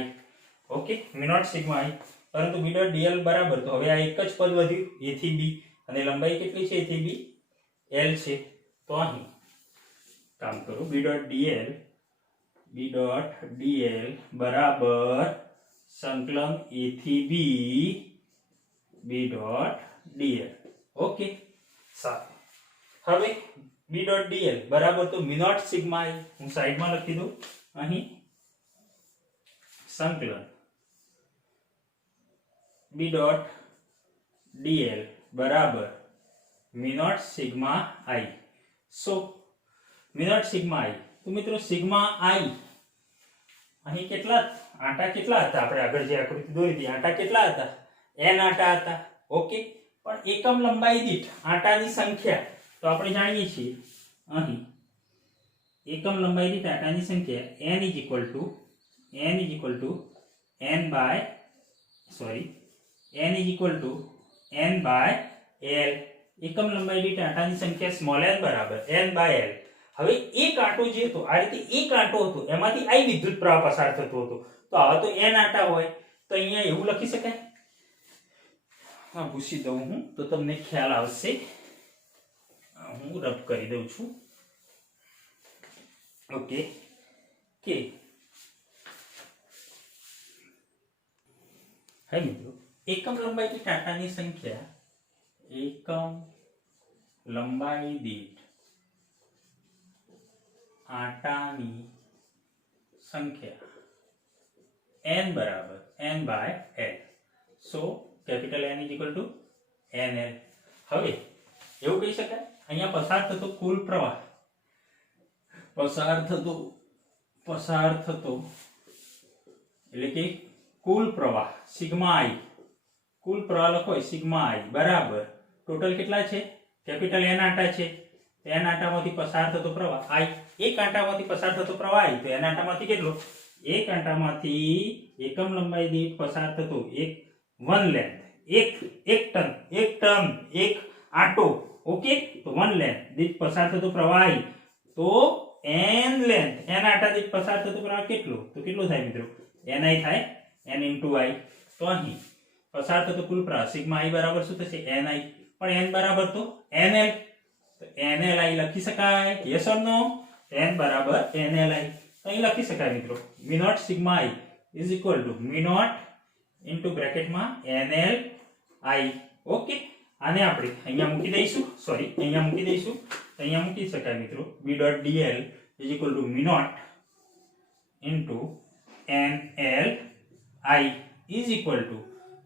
okay mu naught sigma I પરંતુ B dot dl બરાબર તો હવે આ એક જ પદ વધ્યું A થી B અને લંબાઈ કેટલી છે A થી B L છે તો અહીં કામ કરો B dot dl બરાબર સંકલન A થી B B dot dl okay સારું હવે B dot dl બરાબર તો mu naught sigma I હું સાઈડમાં લખી દઉં અહીં સંકલન B dot dl બરાબર mu naught sigma I so mu naught sigma I તો મિત્રો સિગ્મા I અહીં કેટલા આંટા કેટલા હતા આપણે આગળ જે આકૃતિ દોરી હતી આંટા કેટલા હતા n આંટા હતા ઓકે પણ એકમ લંબાઈ દીઠ આંટાની સંખ્યા તો આપણે જાણીએ છીએ અહીં એકમ લંબાઈ દીઠ આંટાની સંખ્યા n is equal to n by l એકમ લંબાઈ દીઠ આંટાની સંખ્યા સ્મોલ n બરાબર n by l હવે એક આંટો જે હતો આ રીતે એક આંટો હતો એમાંથી I વિદ્યુત પ્રવાહ પસાર થતો હતો તો આવા તો n આંટા હોય તો અહીંયા એવું લખી શકાય હા ભૂસી દઉં હું તો તમને ખ્યાલ આવશે હું રબ કરી દઉં છું ઓકે કે હે મિત્રો એકમ લંબાઈ દીઠ આંટાની સંખ્યા એકમ લંબાઈ દીઠ આંટાની સંખ્યા n બરાબર n by l so capital N is equal to nl હવે એવું કહી શકાય અહીંયા પસાર થતો કુલ પ્રવાહ પસાર થતો એટલે કે કુલ પ્રવાહ સિગ્મા I કુલ પ્રવાહ લખો સિગ્મા I બરાબર ટોટલ કેટલા છે કેપિટલ n આંટા છે n આંટામાંથી પસાર થતો પ્રવાહ I એક આંટામાંથી પસાર થતો પ્રવાહ I તો n આંટામાંથી કેટલો એક આંટામાંથી એકમ લંબાઈ દીઠ પસાર થતો એક વન લેન્થ એક ટન એક આંટો ઓકે તો વન લેન્થ દીઠ પસાર થતો પ્રવાહ I તો n લેન્થ n આંટા દીઠ પસાર થતો પ્રવાહ કેટલો તો કેટલો થાય મિત્રો ni થાય n into I તો અહીં પસાર થતો કુલ પ્રવાહ સિગ્મા I બરાબર શું થશે ni પણ n બરાબર તો nl તો nl I લખી શકાય yes or no n બરાબર nl I તો અહીં લખી શકાય મિત્રો mu naught sigma I is equal to mu naught into બ્રેકેટમાં NLI. ઓકે, આને આપણે અહીંયા મૂકી દઈશું, સોરી અહીંયા મૂકી દઈશું. તો અહીંયા મૂકી શકાય મિત્રો B.dl is equal two mu naught into NLI is equal two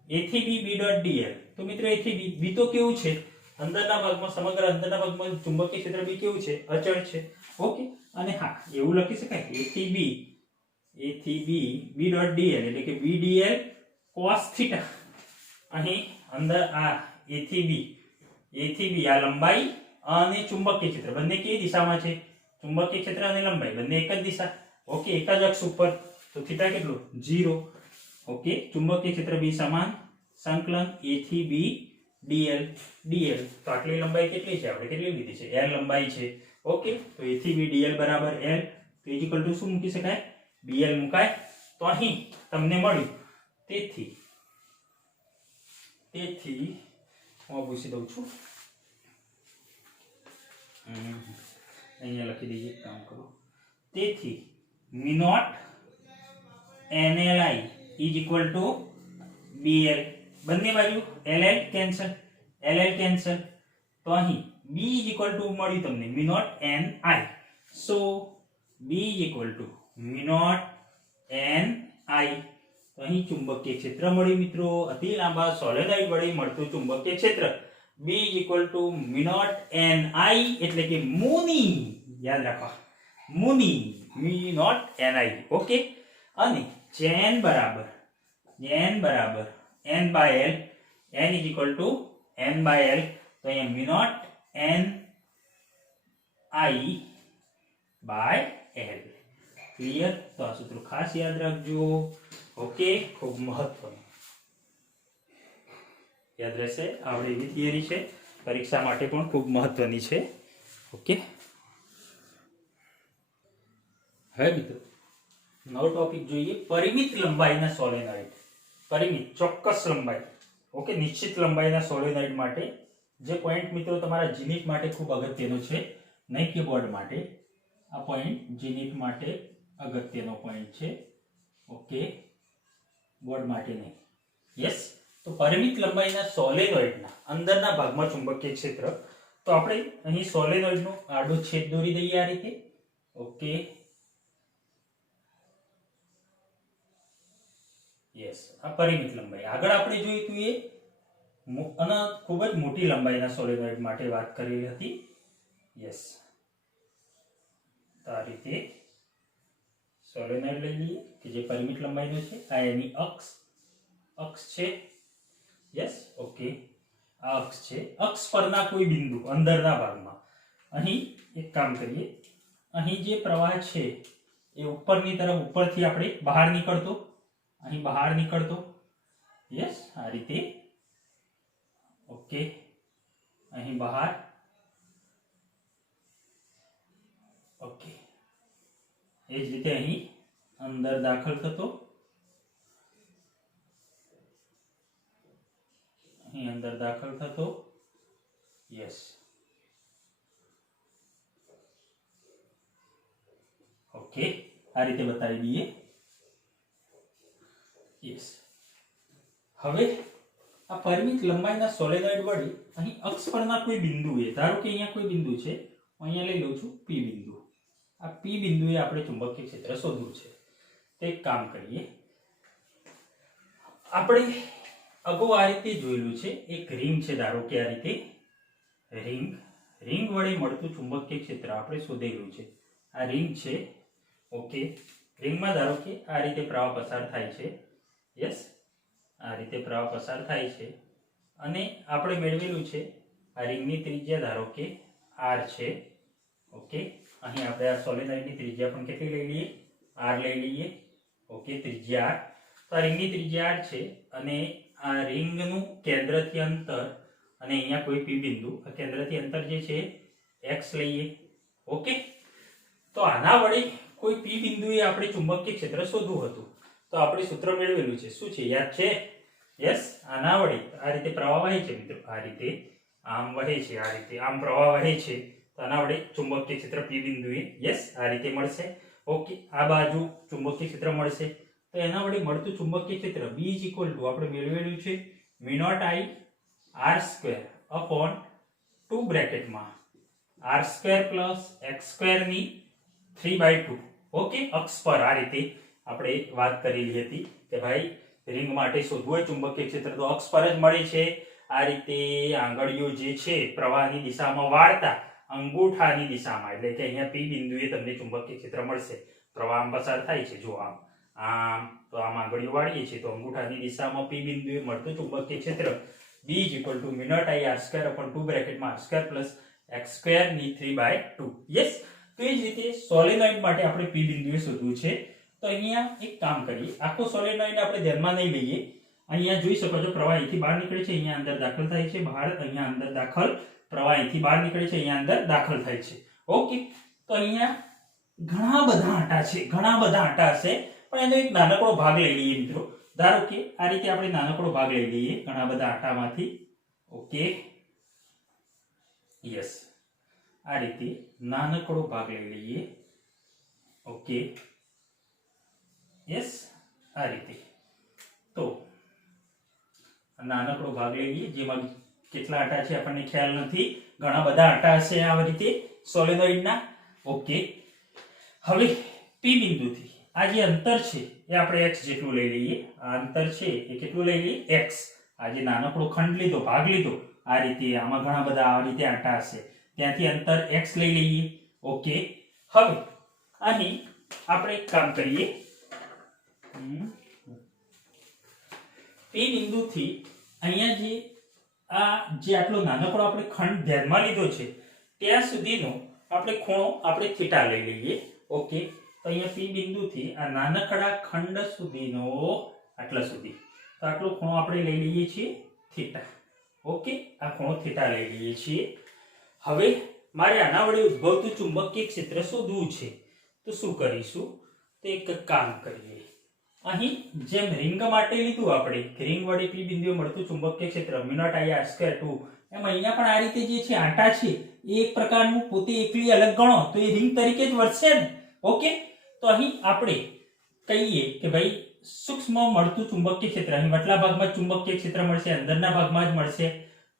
A થી B B.dl. તો મિત્રો A થી B તો કેવું છે, અંદરના ભાગમાં, સમગ્ર અંદરના ભાગમાં ચુંબકીય ક્ષેત્ર B કેવું છે, અચળ છે. ઓકે, અને હા એવું લખી શકાય A થી B B.dl એટલે કે B.dl cos θ. અહીં અંદર આ A થી B આ લંબાઈ અને ચુંબકીય ક્ષેત્ર બંને કઈ દિશામાં છે, ચુંબકીય ક્ષેત્ર અને લંબાઈ બંને એક જ દિશા. ઓકે, એક જ અક્ષ ઉપર. તો થીટા કેટલું 0. ઓકે, ચુંબકીય ક્ષેત્ર B સમાન સંકલન A થી B dl. તો આટલી લંબાઈ કેટલી છે, આપણે કેટલી લીધી છે, l લંબાઈ છે. ઓકે, તો A થી B dl બરાબર l. તો ઇઝ ઇક્વલ ટુ શું મૂકી શકાય, bl મુકાય. તો અહીં તમને મળ્યું, તેથી હું પૂછી દઉં છું, અહીંયા લખી દઈએ, કામ કરો. તેથી mu naught NLI is equal two BL. બંને બાજુ LL કેન્સલ. તો અહીં B ઇઝ ઇક્વલ ટુ મળ્યું તમને mu naught NI. So B is equal two mu naught NI. તો અહીં ચુંબકીય ક્ષેત્ર મળ્યું મિત્રો, અતિ લાંબા સોલેનોઇડ વડે મળતું ચુંબકીય ક્ષેત્ર B is equal two mu naught NI એટલે કે મુની. યાદ રાખો, મુની, મ્યુ નોટ NI. ઓકે, અને n બરાબર n by l, n is equal to n by l. તો અહીંયા mu naught NI by l. Clear? તો આ સૂત્ર ખાસ યાદ રાખજો. ઓકે, ખૂબ મહત્વનું યાદ રહેશે. આપણે એવી થિયરી છે, પરીક્ષા માટે પણ ખૂબ મહત્વની છે. ઓકે, હવે મિત્રો નવો ટોપિક જોઈએ, પરિમિત લંબાઈના સોલેનોઇડ. પરિમિત, ચોક્કસ લંબાઈ. ઓકે, નિશ્ચિત લંબાઈના સોલેનોઇડ માટે જે પોઈન્ટ મિત્રો તમારા જીનિટ માટે ખૂબ અગત્યનો છે, નહીં કે બોર્ડ માટે. આ પોઈન્ટ જીનિટ માટે અગત્યનો પોઈન્ટ છે. ઓકે, બોર્ડ માટે નહીં. યસ, તો પરિમિત લંબાઈના સોલેનોઇડના અંદરના ભાગમાં ચુંબકીય ક્ષેત્ર. તો આપણે અહીં સોલેનોઇડનો આડો છેદ દોરી દઈએ આ રીતે. ઓકે, યસ, આ પરિમિત લંબાઈ. આગળ આપણે જોયું હતું એ અને ખૂબ જ મોટી લંબાઈના સોલેનોઇડ માટે વાત કરેલી હતી. યસ, તો આ રીતે સોલેનોઇડ લઈ લઈએ કે જે પરિમિત લંબાઈનો છે. આ એની અક્ષ છે. યસ, ઓકે, આ અક્ષ છે. અક્ષ પરના કોઈ બિંદુ અંદરના ભાગમાં અહીં એક કામ કરીએ, અહીં જે પ્રવાહ છે એ ઉપરની તરફ, ઉપરથી આપણે બહાર નીકળતો, અહીં બહાર નીકળતો. યસ, આ રીતે. ઓકે, અહીં બહાર. ઓકે, એ જ રીતે અહીં અંદર દાખલ થતો, અહીં અંદર દાખલ થતો. યસ, ઓકે, આ રીતે બતાવી દઈએ. યસ, હવે આ પરિમિત લંબાઈના સોલેનોઇડ વડે અહીં અક્ષ પરના કોઈ બિંદુએ, ધારો કે અહીંયા કોઈ બિંદુ છે, હું અહીંયા લઈ લઉં છું P બિંદુ. આ P બિંદુએ આપણે ચુંબકીય ક્ષેત્ર શોધવું છે. તો એક કામ કરીએ, આપણે અગાઉ આ રીતે જોયેલું છે, એક રિંગ છે, ધારો કે આ રીતે રિંગ વડે મળતું ચુંબકીય ક્ષેત્ર આપણે શોધેલું છે. આ રિંગ છે. ઓકે, રિંગમાં ધારો કે આ રીતે પ્રવાહ પસાર થાય છે. યસ, આ રીતે પ્રવાહ પસાર થાય છે અને આપણે મેળવેલું છે આ રિંગની ત્રિજ્યા ધારો કે r છે. ઓકે, અહીં આપણે આ સોલેનોઇડની ત્રિજ્યા પણ કેટલી લઈ લઈએ, r લઈ લઈએ. ઓકે, ત્રિજ્યા r. તો આ રિંગની ત્રિજ્યા r છે અને આ રિંગનું કેન્દ્રથી અંતર અને અહીંયા કોઈ p બિંદુ, આ કેન્દ્રથી અંતર જે છે x લઈએ. ઓકે, તો આના વડે કોઈ p બિંદુએ આપણે ચુંબકીય ક્ષેત્ર શોધવું હતું. તો આપણે સૂત્ર મેળવેલું છે, શું છે, યાદ છે? યસ, આના વડે આ રીતે પ્રવાહ વહે છે મિત્રો, આ રીતે આમ વહે છે, આ રીતે આમ પ્રવાહ વહે છે. તો આના વડે ચુંબકીય ક્ષેત્ર p બિંદુએ યસ આ રીતે મળશે. ઓકે, આ બાજુ ચુંબકીય ક્ષેત્ર મળશે તો એના વડે મળતું ચુંબકીય ક્ષેત્ર B = આપણે મેળવેલું છે v0 I r² upon 2 બ્રેકેટમાં r² + x² ની 3/2 ઓકે અક્ષ પર આ રીતે આપણે વાત કરેલી હતી કે ભાઈ રિંગ માટે શોધવું હોય ચુંબકીય ક્ષેત્ર તો અક્ષ પર જ મળે છે આ રીતે આંગળીઓ જે છે પ્રવાહની દિશામાં વાળતા અંગૂઠાની દિશામાં એટલે કે અહીંયા P બિંદુએ તમને ચુંબકીય ક્ષેત્ર મળશે પ્રવાહ આમ પસાર થાય છે જો આમ તો આમ આંગળીઓ વાળીએ છીએ તો અંગૂઠાની દિશામાં P બિંદુએ મળતું ચુંબકીય ક્ષેત્ર B = v0 I r² upon 2 બ્રેકેટમાં r² + x² ની 3/2 યસ તો એ જ રીતે સોલેનોઇડ માટે આપણે P બિંદુએ શોધવું છે તો અહીંયા એક કામ કરીએ આખો સોલેનોઇડ આપણે ધ્યાનમાં નહીં લઈએ અહીંયા જોઈ શકો છો પ્રવાહ અહીંથી બહાર નીકળે છે અહીંયા અંદર દાખલ થાય છે બહાર અહીંયા અંદર દાખલ પ્રવાહ અહીંથી બહાર નીકળે છે અહીંયા અંદર દાખલ થાય છે ઓકે તો અહીંયા ઘણા બધા આંટા હશે પણ એનો એક નાનકડો ભાગ લઈ લઈએ મિત્રો ધારો કે આ રીતે આપણે નાનકડો ભાગ લઈ લઈએ ઘણા બધા આંટામાંથી ઓકે યસ આ રીતે નાનકડો ભાગ લઈ લઈએ ઓકે યસ આ રીતે તો નાનકડો ભાગ લઈ લઈએ જેમાં કેટલા આંટા છે આપણને ખ્યાલ નથી ઘણા બધા આંટા હશે આ રીતે સોલેનોઇડના ઓકે હવે P બિંદુથી આ જે અંતર છે એ આપણે x જેટલું લઈ લઈએ આ અંતર છે એ કેટલું લઈ લઈએ x આ જે નાનકડો ખંડ લીધો ભાગ લીધો આ રીતે આમાં ઘણા બધા આ રીતે આંટા હશે ત્યાંથી અંતર x લઈ લઈએ ઓકે હવે અહીં આપણે એક કામ કરીએ P બિંદુથી અહીંયા જે આટલો નાનકડો આપણે ખંડ ધ્યાનમાં લીધો છે ત્યાં સુધીનો આપણે ખૂણો આપણે થીટા લઈ લઈએ ઓકે તો અહીંયા P બિંદુથી આ નાનકડા ખંડ સુધીનો આટલા સુધી તો આટલો ખૂણો આપણે લઈ લઈએ છીએ થીટા ઓકે આ ખૂણો થીટા લઈ લઈએ છીએ હવે મારે આના વડે ઉદ્ભવતું ચુંબકીય ક્ષેત્ર શોધવું છે તો શું કરીશું તો એક કામ કરીએ અહીં જેમ રિંગ માટે લીધું આપણે રિંગ વડે P બિંદુએ મળતું ચુંબકીય ક્ષેત્ર v0 I r² 2 એમ અહીંયા પણ આ રીતે જે છે આંટા છે એ એક પ્રકારનું પોતે એકલી અલગ ગણો તો એ રિંગ તરીકે જ વર્તશે ને ઓકે તો અહીં આપણે કહીએ કે ભાઈ સૂક્ષ્મ મળતું ચુંબકીય ક્ષેત્ર અહીં વટલા ભાગમાં ચુંબકીય ક્ષેત્ર મળશે અંદરના ભાગમાં જ મળશે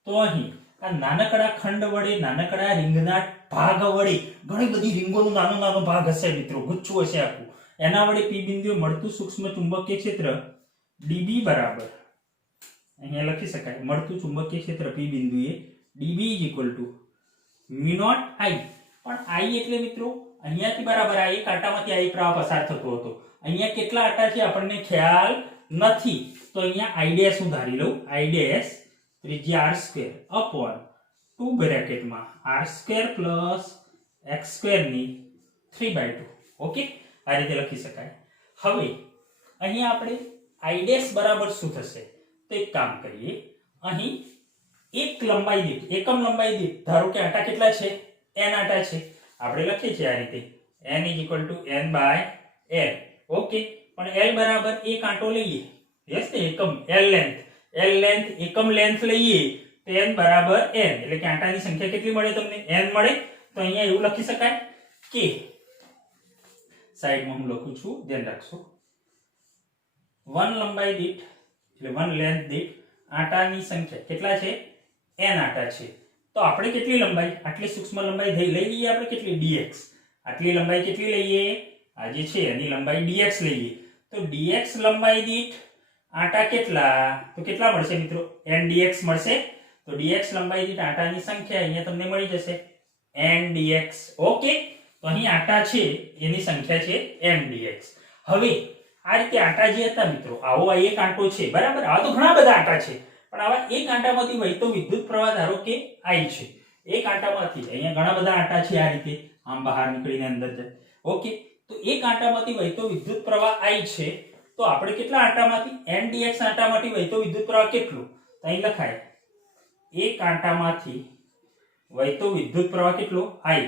તો અહીં આ નાનકડા ખંડ વડે નાનકડા રિંગના ભાગ વડે ઘણી બધી રિંગોનું નાનો ભાગ હશે મિત્રો ગુચ્છું હશે આખું એના વડે P બિંદુએ મળતું સૂક્ષ્મ ચુંબકીય ક્ષેત્ર dB બરાબર અહીંયા લખી શકાય મળતું ચુંબકીય ક્ષેત્ર P બિંદુએ dB = v0 I પણ I એટલે મિત્રો અહીંયાથી બરાબર આ એક આંટામાંથી આ પ્રવાહ પસાર થતો હતો અહીંયા કેટલા આંટા છે આપણને ખ્યાલ નથી તો અહીંયા I' હું ધારી લઉં I' ત્રિજ્યા r² upon 2 બ્રેકેટમાં r² + x² ની 3/2 ઓકે આ રીતે લખી શકાય હવે અહીંયા આપણે I' બરાબર શું થશે તો એક કામ કરીએ અહીં એકમ લંબાઈ દીઠ ધારો કે આંટા કેટલા છે n આંટા છે આપણે લખીએ છીએ આ રીતે n = n/n ઓકે પણ l બરાબર એક આંટો લઈએ યસ ને એકમ l લેન્થ એકમ લેન્થ લઈએ તો n બરાબર n એટલે કે આંટાની સંખ્યા કેટલી મળે તમને n મળે તો અહીંયા એવું લખી શકાય કે સાઈડમાં હું લખું છું ધ્યાન રાખજો 1 લંબાઈ દીઠ એટલે 1 લેન્થ દીઠ આંટાની સંખ્યા કેટલા છે n આંટા છે તો આપણે કેટલી લંબાઈ આટલી સૂક્ષ્મ લંબાઈ લઈ લઈએ આપણે કેટલી dx આટલી લંબાઈ કેટલી લઈએ આ જે છે એની લંબાઈ dx લઈએ તો dx લંબાઈ દીઠ આંટા કેટલા તો કેટલા મળશે મિત્રો n dx મળશે તો dx લંબાઈ દીઠ આંટાની સંખ્યા અહીંયા તમને મળી જશે n dx ઓકે તો અહીં આંટા છે એની સંખ્યા છે n dx હવે આ રીતે આંટા જે હતા મિત્રો આવો આ એક આંટો છે બરાબર આ તો ઘણા બધા આંટા છે પણ આવા એક આંટામાંથી વહેતો વિદ્યુત પ્રવાહ ધારો કે I છે એક આંટામાંથી અહીંયા ઘણા બધા આંટા છે આ રીતે આમ બહાર નીકળીને અંદર જાય ઓકે તો એક આંટામાંથી વહેતો વિદ્યુત પ્રવાહ I છે તો આપણે કેટલા આંટામાંથી n dx આંટામાંથી વહેતો વિદ્યુત પ્રવાહ કેટલો તો અહીં લખાય એક આંટામાંથી વહેતો વિદ્યુત પ્રવાહ કેટલો I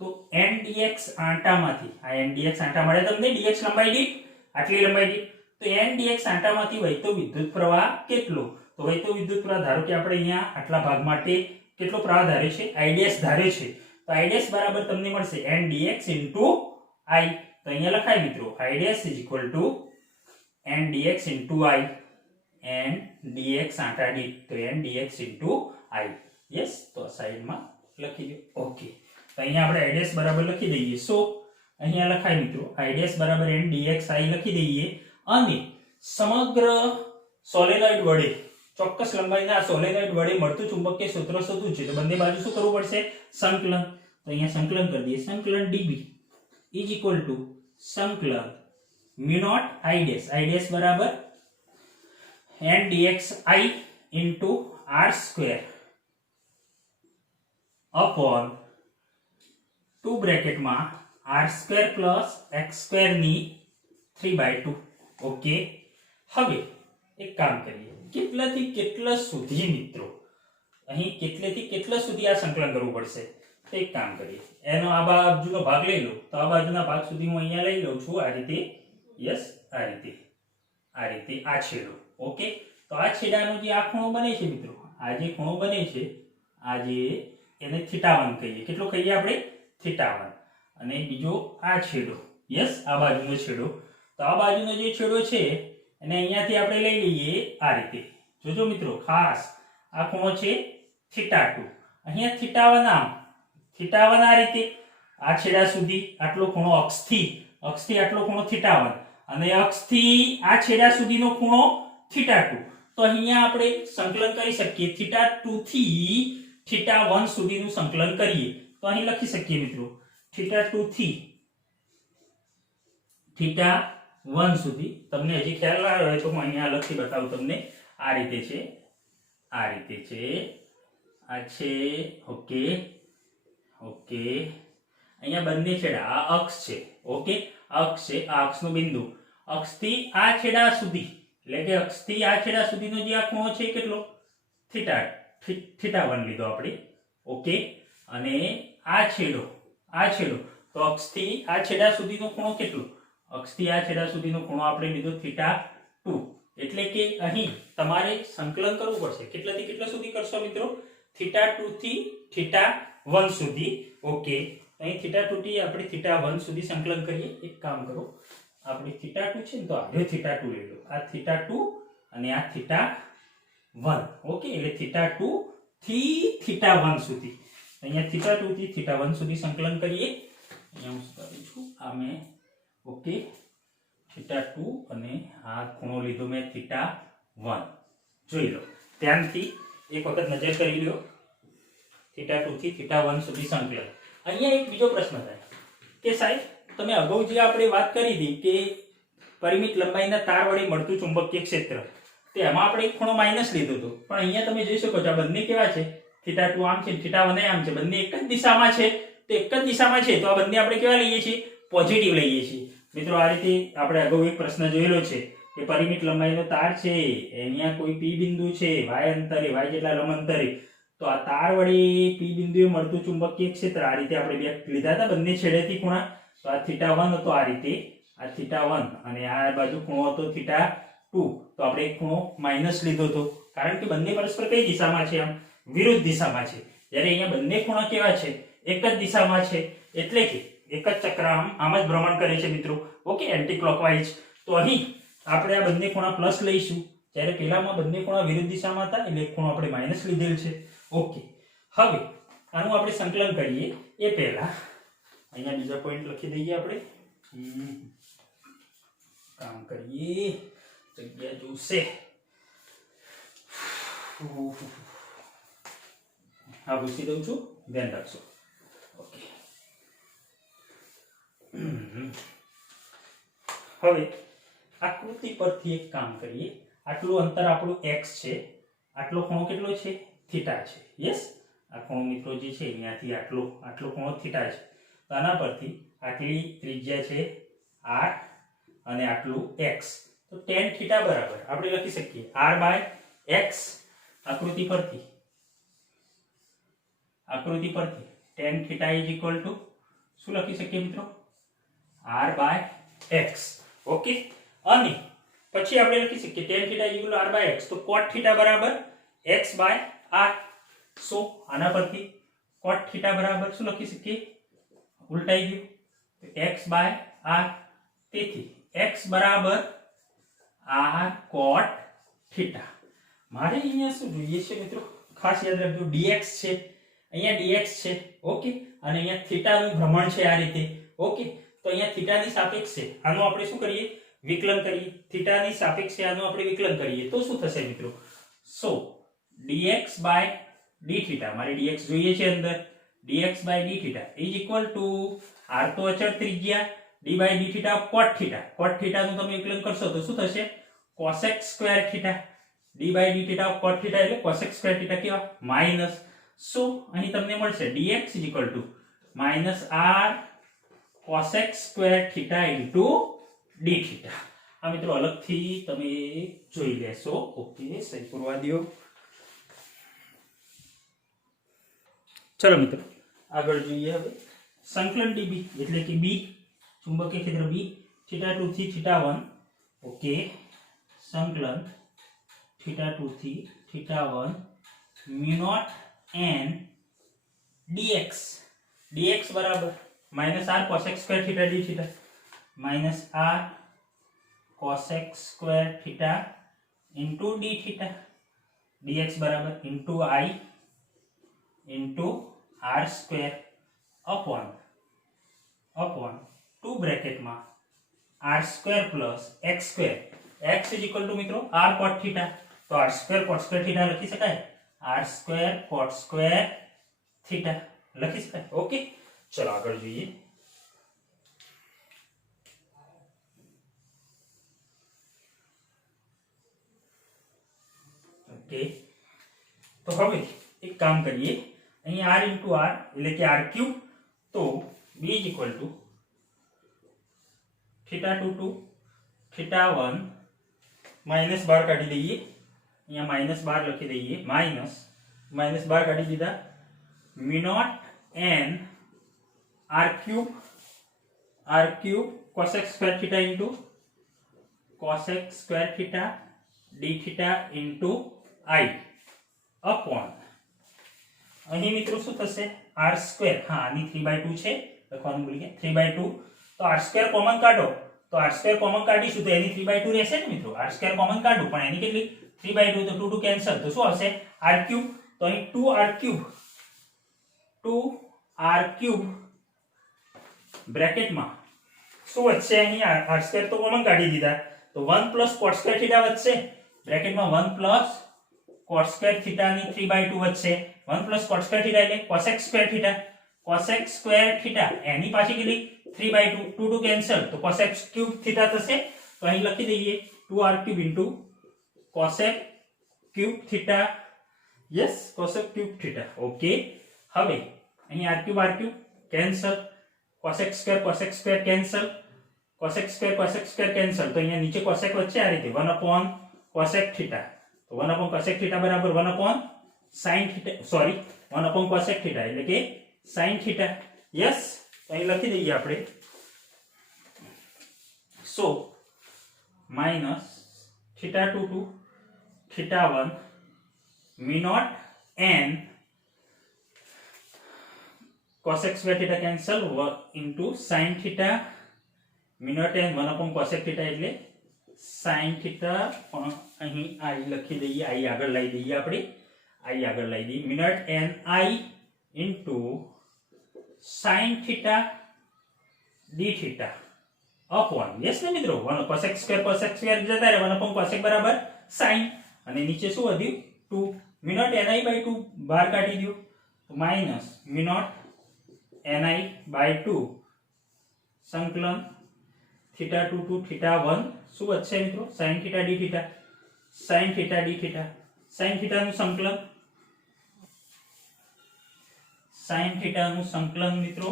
તો n dx આંટામાંથી આ n dx આંટા મળે તમને dx લંબાઈ દીઠ આટલી લંબાઈ દીઠ તો n dx આંટામાંથી વહેતો વિદ્યુત પ્રવાહ કેટલો તો વહેતો વિદ્યુત પ્રવાહ ધારો કે આપણે અહીંયા આટલા ભાગ માટે કેટલો પ્રવાહ ધારે છે I' ધારે છે તો I' બરાબર તમને મળશે n dx * I તો અહીંયા લખાય મિત્રો I' = n dx into I, n dx આંટા દીઠ તો n dx into I. Yes, તો સાઈડમાં લખી દો. ઓકે, તો અહીંયા આપણે I dash બરાબર લખી દઈએ. સો અહીંયા લખાય મિત્રો I dash બરાબર n dx I લખી દઈએ અને સમગ્ર સોલેનોઇડ વડે ચોક્કસ લંબાઈના સોલેનોઇડ વડે મળતું ચુંબકીય ક્ષેત્ર શોધવું છે. તો બંને બાજુ શું કરવું પડશે? સંકલન. તો અહીંયા સંકલન કરી દઈએ. સંકલન dB is equal to સંકલન mu naught I dash બરાબર n dx I into r square upon 2 બ્રેકેટમાં r square plus x square ની 3/2. ઓકે, હવે એક કામ કરીએ. કેટલાથી કેટલા સુધી મિત્રો અહીં કેટલેથી કેટલા સુધી આ સંકલન કરવું પડશે? તો એક કામ કરીએ, એનો આ બાજુનો ભાગ લઈ લો. તો આ બાજુના ભાગ સુધી હું અહીંયા લઈ લઉં છું આ રીતે. યસ, આ રીતે આ છેડો. ઓકે, તો આ છેડાનો જે આ ખૂણો બને છે મિત્રો, આ જે ખૂણો બને છે, આ જે એને θ1 કહીએ. કેટલો કહીએ આપણે? θ1. અને બીજો આ છેડો, યસ, આ બાજુનો છેડો. તો આ બાજુનો જે છેડો છે અને અહીંયાથી આપણે લઈ લઈએ આ રીતે. જોજો મિત્રો, ખાસ આ ખૂણો છે θ2. અહીંયા θ1 આ રીતે આ છેડા સુધી આટલો ખૂણો અક્ષથી આટલો ખૂણો θ1 અને અક્ષથી આ છેડા સુધીનો ખૂણો θ2. તો અહીંયા આપણે સંકલન કરી શકીએ. θ2 થી θ1 સુધીનું સંકલન કરીએ તો અહીં લખી શકીએ મિત્રો θ2 થી θ1 સુધી. તમને હજી ખ્યાલ ના આવે તો હું અહીંયા લખી બતાવું તમને. આ રીતે છે, આ છે. ઓકે, અહીંયા બંને છેડા, આ અક્ષ છે. ઓકે, અક્ષ છે, આ અક્ષનું બિંદુ, અક્ષથી આ છેડા સુધી, એટલે કે અક્ષથી આ છેડા સુધીનો જે આ ખૂણો છે કેટલો? θ1 લીધો આપણે. ઓકે, અને આ છેડો તો અક્ષથી આ છેડા સુધીનો ખૂણો કેટલો? અક્ષથી આ છેડા સુધીનો ખૂણો આપણે લીધો θ2. એટલે કે અહીં તમારે સંકલન કરવું પડશે. કેટલાથી કેટલા સુધી કરશો મિત્રો? θ2 થી θ1 સુધી. ઓકે, અહીં θ2 થી આપણે θ1 સુધી સંકલન કરીએ. એક કામ કરો, આપણે θ2 છે ને તો આ θ2 લઈ લો. આ θ2 અને આ θ1. ઓકે, એટલે θ2 થી θ1 સુધી. અહીંયા θ2 થી θ1 સુધી સંકલન કરીએ. અહીંયા હું કરું છું આ મેં. ઓકે, θ2 અને આ ખૂણો લીધો મેં θ1. જોઈ લો ધ્યાનથી, એક વખત નજર કરી લો. θ2 થી θ1 સુધી સંકલન. અહીંયા એક બીજો પ્રશ્ન થાય કે સાહેબ તમે અગાઉ જે આપણે વાત કરી હતી કે પરિમિત લંબાઈના તાર વડે મળતું ચુંબકીય ક્ષેત્ર, તે એમાં આપણે એક ખૂણો માઈનસ લીધો હતો. પણ અહીંયા તમે જોઈ શકો છો આ બંને કેવા છે? θ2 આમ છે, θ1 આમ છે. બંને એક જ દિશામાં છે. તો એક જ દિશામાં છે તો આ બંને આપણે કેવા લઈએ છીએ? પોઝિટિવ લઈએ છીએ. મિત્રો આ રીતે આપણે અગાઉ એક પ્રશ્ન જોયેલો છે કે પરિમિત લંબાઈનો તાર છે, અહીંયા કોઈ P બિંદુ છે, y અંતરે, y જેટલા લંબ અંતરે, તો આ તાર વડે P બિંદુએ મળતું ચુંબકીય ક્ષેત્ર આ રીતે આપણે બે લીધા હતા બંને છેડેથી ખૂણા. તો આ θ1 હતો આ રીતે, આ θ1 અને આ બાજુ ખૂણો હતો θ2. તો આપણે એક ખૂણો માઈનસ લીધો હતો કારણ કે બંને પરસ્પર કઈ દિશામાં છે? આમ વિરુદ્ધ દિશામાં છે. જ્યારે અહીંયા બંને ખૂણા કેવા છે? એક જ દિશામાં છે. એટલે કે એક જ ચક્ર આમ જ ભ્રમણ કરે છે મિત્રો. Okay, anti clockwise. તો અહીં આપણે આ બંને ખૂણા પ્લસ લઈશું, જ્યારે પહેલામાં બંને ખૂણા વિરુદ્ધ દિશામાં હતા એટલે એક ખૂણો આપણે માઈનસ લીધેલ છે. ઓકે, હવે આનું આપણે સંકલન કરીએ એ પહેલા અહીંયા બીજા પોઈન્ટ લખી દઈએ. આપણે કામ કરીએ, જગ્યા જોશે. હા, પૂછી દઉં છું, ધ્યાન રાખજો. ઓકે, હવે આકૃતિ પરથી એક કામ કરીએ. આટલું અંતર આપણું x છે, આટલો ખૂણો કેટલો છે? θ છે. યસ, આ ખૂણો મિત્રો જે છે અહીંયાથી આટલો ખૂણો θ છે. તો આના પરથી આટલી ત્રિજ્યા છે r અને આટલું x. તો tan θ બરાબર આપણે લખી શકીએ r/x. આકૃતિ પરથી tan θ ઇઝ ઇક્વલ ટુ શું લખી શકીએ મિત્રો? r/x. ઓકે, અને પછી આપણે લખી શકીએ tan θ is equal two r/x. તો cot θ બરાબર x/r. સો આના પરથી cot θ બરાબર શું લખી શકીએ? ઉલટાઈ ગયું, x/r. તેથી x બરાબર r cot theta. મારે અહીંયા શું જોઈએ છે મિત્રો, ખાસ યાદ રાખજો dx છે, અહીંયા dx છે, ઓકે, અને અહીંયા થીટા નું ભ્રમણ છે આ રીતે, ઓકે. તો અહીંયા થીટા ની સાપેક્ષે આનું આપણે શું કરીએ, વિકલન કરીએ. થીટા ની સાપેક્ષે આનું આપણે વિકલન કરીએ તો શું થશે મિત્રો? સો dx by d theta, મારે dx જોઈએ છે અંદર, dx by d theta is equal to r તો અચળ ત્રિજ્યા, d by d theta cot theta. cot theta નું તમે વિકલન કરશો તો શું થશે? cosec square theta. d by d theta cot theta એટલે cosec square theta કેવા? માઈનસ. સો અહીં તમને મળશે dx is equal to minus r cosec square theta into d theta. આ મિત્રો અલગથી તમે જોઈ લેશો, ઓકે, સહી પૂરવા દો. ચલો મિત્રો આગળ જોઈએ. હવે સંકલન db એટલે કે b, ચુંબકીય ક્ષેત્ર b, θ2 થી θ1, ઓકે, સંકલન θ2 થી θ1 mu naught n dx. dx બરાબર -r cosec square theta d theta -r cosec square theta into d theta. dx બરાબર into I into r square upon 2 bracket માં r square plus x square. x is equal to મિત્રો r cot theta, તો r square cot square theta લખી શકાય, r square cot square theta લખી શકાય, okay. ચલો આગળ જોઈએ. ઓકે, તો હવે એક કામ કરીએ, અહીં r into r એટલે કે r cube, તો b is equal to θ2 to θ1 minus 12 કાઢી દઈએ, અહીંયા માઈનસ 12 લખી દઈએ, માઈનસ 12 કાઢી દીધા, mu naught n r cube cosec square theta into cosec square theta d theta into I upon, અહીં મિત્રો શું થશે? r square, હા આની 3/2 છે, લખવાનું ભૂલી ગયા, 3/2. તો r square કોમન કાઢો, તો r square કોમન કાઢીશું તો એની 3/2 રહેશે ને મિત્રો. r square કોમન કાઢું પણ એની કેટલી? 3/2, તો 2 કેન્સલ, તો શું આવશે? r cube. તો અહીં 2r cube બ્રેકેટમાં શું વધશે? અહીં r square તો કોમન કાઢી દીધા, તો 1 plus cot square theta વધશે, બ્રેકેટમાં 1 plus cot square theta ની 3/2 વધશે. 1 plus cot square theta એટલે cosec square theta. cosec square theta એની પાછી કેટલી? 3/2, 2 કેન્સલ, તો cosec cube theta થશે. તો અહીં લખી દઈએ 2r cube into cosec cube theta. Yes, cosec cube theta, okay. હવે અહીં r cube cancel, cosec square cancel, cosec square cancel, તો અહીંયા નીચે cosec વચ્ચે આ રીતે 1 upon cosec theta. તો 1 upon cosec theta બરાબર 1 upon sin theta, sorry 1 upon cosec theta એટલે કે sin theta. યસ, તો અહીં લખી દઈએ આપણે. સો minus θ2 to θ1 mu naught n cosec square theta cancel into sin theta mu naught n 1 upon cosec theta એટલે sin theta. અહીં I લખી દઈએ, I આગળ લઈ દઈએ આપણે, I આગળ લઈ દઈએ, mu naught n I into sin theta d theta upon, yes ને મિત્રો, 1 cosec square જતા રહે, 1 upon cosec બરાબર sin, અને નીચે શું વધ્યું? 2. mu naught ni by 2 બહાર કાઢી દો, તો minus mu naught ni by 2 સંકલન θ2 to θ1 શું વધશે મિત્રો? sin theta d theta. sin theta d theta, sin theta નું સંકલન, sin theta નું સંકલન મિત્રો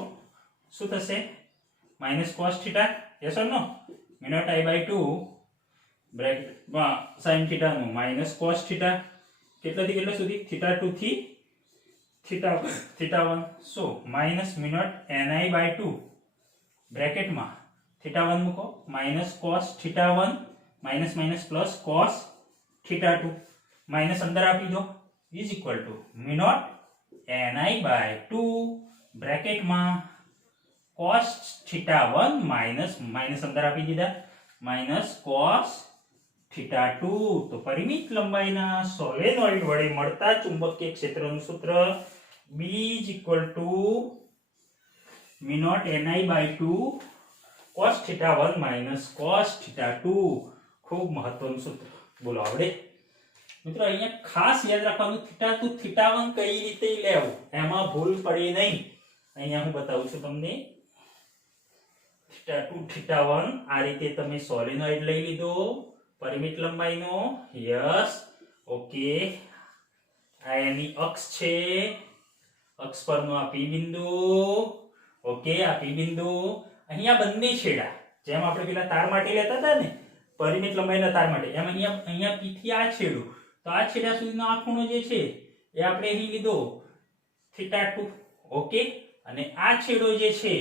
શું થશે? Minus cos theta. Yes or no? mu naught I by 2 બ્રેકેટમાં sin theta નું માઈનસ cos theta, કેટલાથી કેટલા સુધી? θ2 થી θ1. So minus mu naught ni by 2 બ્રેકેટમાં θ1 મૂકો, minus cos θ1 minus plus cos θ2, minus અંદર આપી દો, is equal to mu naught ni by 2 બ્રેકેટમાં cos θ1 માઈનસ અંદર આપી દીધા, માઈનસ cos θ2 તો પરિમિત લંબાઈના સોલેનોઇડ વડે મળતા ચુંબકીય ક્ષેત્રનું સૂત્ર B = μ0 Ni/2 cos θ1 - cos θ2 ખૂબ મહત્વનું સૂત્ર. બોલો આવડે મિત્રો? અહીંયા ખાસ યાદ રાખવાનું θ2 θ1 કઈ રીતે લેવું, એમાં ભૂલ પડે નહીં. અહીંયા હું બતાવું છું તમને. θ2 θ1 આ રીતે તમે સોલેનોઇડ લઈ લીધો પરિમિત લંબાઈનો. Yes, okay. આ એની અક્ષ છે, અક્ષ પરનો આ P બિંદુ. ઓકે, આ P બિંદુ. અહીંયા બંને છેડા, જેમ આપણે પેલા તાર માટે લેતા હતા ને પરિમિત લંબાઈના તાર માટે, એમ અહીંયા P થી આ છેડો, તો આ છેડા સુધીનો આ ખૂણો જે છે એ આપણે અહીં લીધો θ2. ઓકે, અને આ છેડો જે છે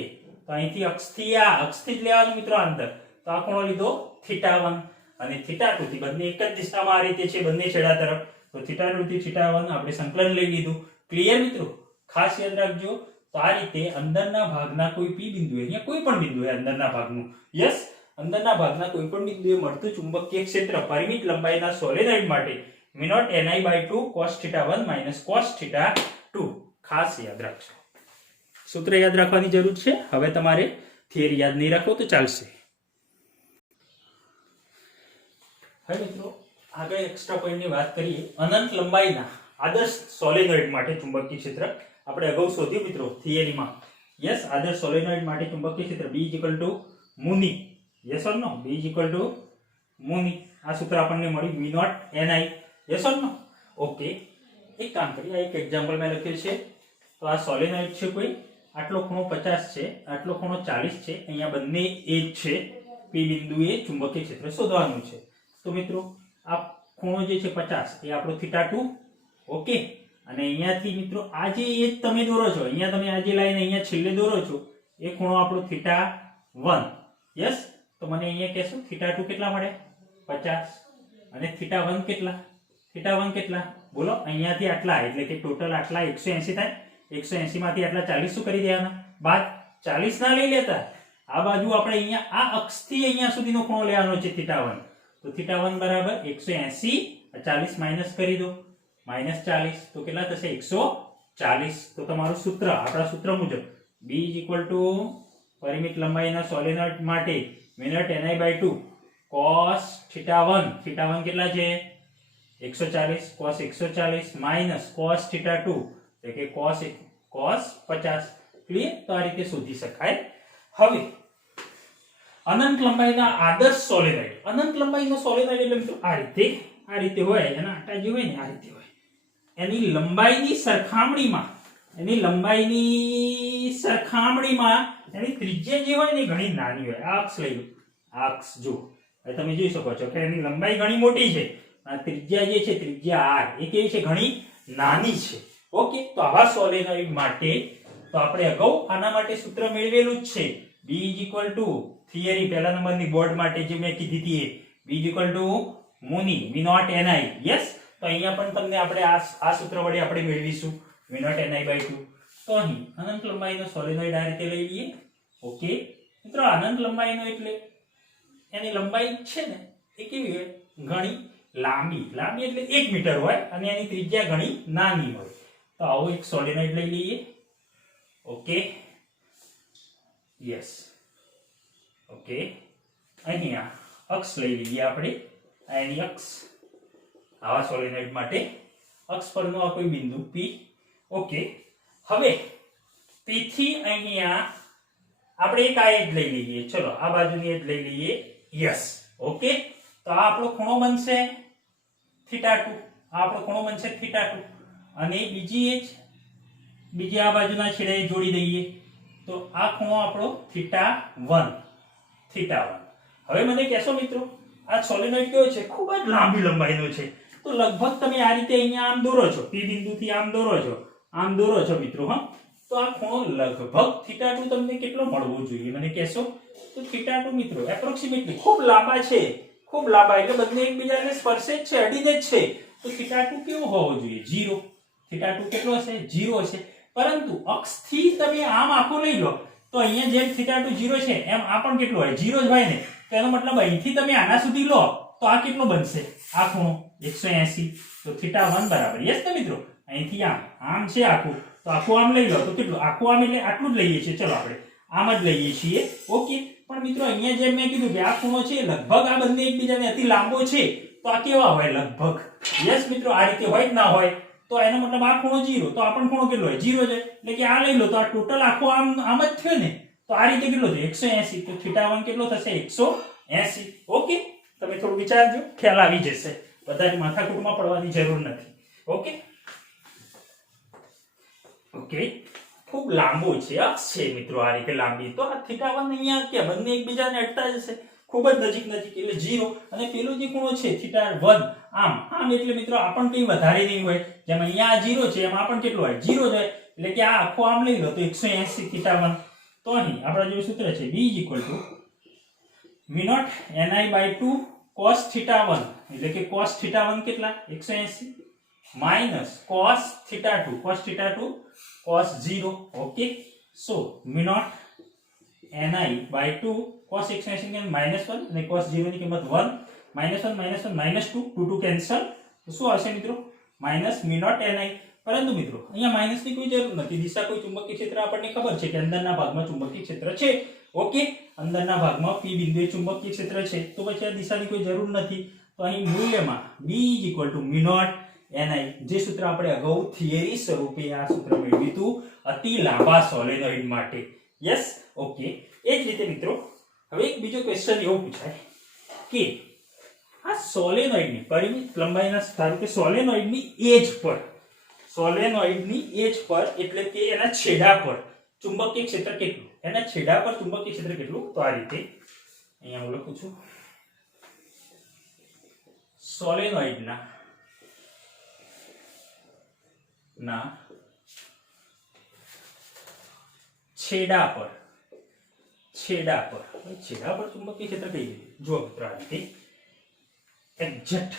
તો અહીંથી અક્ષથી જ લેવાનું મિત્રો અંતર, તો આ ખૂણો લીધો θ1 અને θ2 થી બંને એક જ દિશામાં આ રીતે છે બંને છેડા તરફ, તો θ2 થી θ1 આપણે સંકલન લઈ લીધું. ક્લિયર મિત્રો? ખાસ યાદ રાખજો. તો આ રીતે અંદરના ભાગના કોઈ P બિંદુએ, અહીંયા કોઈ પણ બિંદુએ અંદરના ભાગનું, યસ, અંદરના ભાગના કોઈ પણ બિંદુએ મળતું ચુંબકીય ક્ષેત્ર પરિમિત લંબાઈના સોલેનોઇડ માટે μ0 Ni/2 cos θ1 - cos θ2 ખાસ યાદ રાખજો. સૂત્ર યાદ રાખવાની જરૂર છે. હવે તમારે થિયરી યાદ નહીં રાખો તો ચાલશે. હવે મિત્રો આગળ એક્સ્ટ્રા પોઈન્ટની વાત કરીએ. અનંત લંબાઈના આદર્શ સોલેનોઇડ માટે ચુંબકીય ક્ષેત્ર આપણે અગાઉ શોધ્યું મિત્રો થિયરીમાં. યસ, આદર્શ સોલેનોઇડ માટે ચુંબકીય ક્ષેત્ર B = μ. Yes or no? B = μ. આ સૂત્ર આપણને મળ્યું μ0 Ni. Yes or no? Okay, એક કામ કરીએ. આ એક એક્ઝામ્પલ મેં લખ્યું છે. તો આ સોલેનોઇડ છે કોઈ, આટલો ખૂણો 50 છે, આટલો ખૂણો 40 છે, અહીંયા બંને એ જ છે. P બિંદુએ ચુંબકીય ક્ષેત્ર શોધવાનું છે. તો મિત્રો આ ખૂણો જે છે 50 એ આપણો θ2. ઓકે, અને અહીંયાથી મિત્રો આ જે એક તમે દોરો છો, અહીંયા તમે આ જે લાઈન અહીંયા છેલ્લે દોરો છો એ ખૂણો આપણો θ1. યસ, તો મને અહીંયા કહેશો θ2 કેટલા મળે? 50. અને θ1 કેટલા? θ1 કેટલા બોલો? અહીંયાથી આટલા એટલે કે ટોટલ આટલા 180 થાય. 180 માંથી આટલા 40 શું કરી દેવાના? બાદ. 40 ના લઈ લેતા, આ બાજુ આપણે અહીંયા આ અક્ષથી અહીંયા સુધીનો ખૂણો લેવાનો છે θ1. તો θ1 બરાબર 180, 40 માઈનસ કરી દો, -40, તો કેટલા થશે? 140. તો તમારું સૂત્ર આપણા સૂત્ર મુજબ B = પરિમિત લંબાઈના સોલેનોઇડ માટે μ0 Ni/2 cos θ1. θ1 કેટલા છે? 140. cos 140 - cos θ2 એટલે કે cos 50. ક્લિયર? તો આ રીતે શોધી શકાય. હવે અનંત લંબાઈના આદર્શ સોલેનોઇડ. અનંત લંબાઈનો સોલેનોઇડ એટલે મિત્રો આ રીતે હોય, એના આટા જે હોય ને આ રીતે હોય. એની લંબાઈની સરખામણીમાં એની ત્રિજ્યા જે હોય ને ઘણી નાની હોય. આ અક્ષ લઈ લો, આ અક્ષ જો, હવે તમે જોઈ શકો છો કે એની લંબાઈ ઘણી મોટી છે, આ ત્રિજ્યા જે છે ત્રિજ્યા r એ કેવી છે? ઘણી નાની છે. ઓકે, તો આવા સોલેનોઇડ માટે તો આપણે અગાઉ આના માટે સૂત્ર મેળવેલું જ છે. B = થિયરી પહેલા નંબરની બોર્ડ માટે જે મેં કીધી હતી એ B = μ0 Ni. યસ, તો અહીંયા પણ તમને આપણે આ સૂત્ર વડે આપણે મેળવીશું μ0 Ni/2. તો અહીં અનંત લંબાઈનો સોલેનોઇડ આ રીતે લઈ લઈએ. ઓકે મિત્રો, અનંત લંબાઈનો એટલે એની લંબાઈ છે ને એ કેવી હોય? ઘણી લાંબી એટલે 1 મીટર હોય અને એની ત્રિજ્યા ઘણી નાની હોય. તો આવો એક સોલેનોઇડ લઈ લઈએ. Okay, yes, okay. અહીંયા અક્ષ લઈ લઈએ આપણે. આ એની અક્ષ. આવા સોલેનોઇડ માટે અક્ષ પરનો આ કોઈ બિંદુ P. ઓકે, હવે P થી અહીંયા આપણે એક આ એજ લઈ લઈએ. ચલો આ બાજુની એજ લઈ લઈએ. Yes, okay. તો આ આપણો ખૂણો બનશે θ2. આ આપણો ખૂણો બનશે θ2 અને બીજી એજ બીજી આ બાજુના છેડે જોડી દઈએ તો આ ખૂણો આપણો θ1. હવે મને કહેશો મિત્રો આ સોલેનોઇડ કેવો છે? ખૂબ જ લાંબી લંબાઈનો છે. તો લગભગ તમે આ રીતે અહીંયા આમ દોરો છો, P બિંદુથી આમ દોરો છો મિત્રો. હા, તો આ ખૂણો લગભગ θ2 તમને કેટલો મળવો જોઈએ મને કહેશો? તો θ2 મિત્રો એપ્રોક્સિમેટલી ખૂબ લાંબા છે, ખૂબ લાંબા એટલે બંને એકબીજાને સ્પર્શે જ છે, અડીને જ છે. તો θ2 કેવો હોવો જોઈએ? 0. θ2 કેટલો હશે? 0 હશે. પરંતુ અક્ષથી તમે આમ આખો લઈ લો તો અહીંયા જેમ θ2 0 છે એમ આ પણ કેટલો હોય? 0 જ હોય ને. તો એનો મતલબ અહીંથી તમે આના સુધી લો તો તો આ કેટલો બનશે આ ખૂણો 180 તો θ1 બરાબર યસ ને મિત્રો અહીંથી આમ છે આખું તો આખું આમ લઈ લો તો કેટલું આખું આમ એટલે આટલું જ લઈએ છીએ ચલો આપણે આમ જ લઈએ છીએ ઓકે પણ મિત્રો અહીંયા જેમ મેં કીધું કે આ ખૂણો છે લગભગ આ બંને એકબીજાને અતિ લાંબો છે તો આ કેવા હોય લગભગ યસ મિત્રો આ રીતે હોય જ ના હોય તો એનો મતલબ આ ખૂણો 0 તો આ પણ ખૂણો કેટલો હોય 0 છે એટલે કે આ લઈ લો તો આ ટોટલ આખો આમ જ થયો ને તો આ રીતે કેટલો થયો 180 તો θ1 કેટલો થશે 180 ઓકે તમે થોડું વિચારજો ખ્યાલ આવી જશે બધાની માથાકૂટમાં પડવાની જરૂર નથી ઓકે ઓકે ખૂબ લાંબો છે અક્ષ છે મિત્રો આ રીતે લાંબી તો આ θ1 અહીંયા કે બંને એકબીજાને અડતા જશે ખૂબ જ નજીક એટલે 0 અને પેલો જે ખૂણો છે θ1 આમ એટલે મિત્રો આ પણ કંઈ વધારે નહીં હોય જેમ અહીંયા 0 છે એમ આ પણ કેટલો હોય 0 જ હોય એટલે કે આ આખો આમ લઈ લો તો 180 θ1 તો અહીં આપણા જે સૂત્ર છે b v0 ni/2 cos θ1 એટલે કે cos θ1 કેટલા 180 minus cos θ2 cos 0 okay so v0 ni/2 cos 180 ની -1 અને cos 0 ની કિંમત 1 -1 -1 -2 2 કેન્સલ તો શું આવશે મિત્રો -v0 ni પરંતુ મિત્રો અહીંયા માઈનસ ની કોઈ જરૂર નથી દિશા કોઈ ચુંબકીય ક્ષેત્ર આપણને ખબર છે કે અંદરના ભાગમાં ચુંબકીય ક્ષેત્ર છે ઓકે અંદરના ભાગમાં p બિંદુએ ચુંબકીય ક્ષેત્ર છે તો પછી આ દિશાની કોઈ જરૂર નથી તો અહીં મૂલ્યમાં b v0 ni જે સૂત્ર આપણે અગાઉ થિયરી સ્વરૂપે આ સૂત્ર મેળવ્યું હતું અતિ લાંબા સોલેનોઇડ માટે યસ ઓકે એ જ રીતે મિત્રો હવે એક બીજો ક્વેશ્ચન એવો પૂછાય કે આ સોલેનોઇડની પરિમિત લંબાઈના ધારો કે સોલેનોઇડની એજ પર એટલે કે એના છેડા પર ચુંબકીય ક્ષેત્ર કેટલું એના છેડા પર ચુંબકીય ક્ષેત્ર કેટલું તો આ રીતે અહીંયા હું લખું છું સોલેનોઇડના છેડા પર ચુંબકીય ક્ષેત્ર કઈ રીતે જો મિત્રો આ રીતે એક્ઝેક્ટ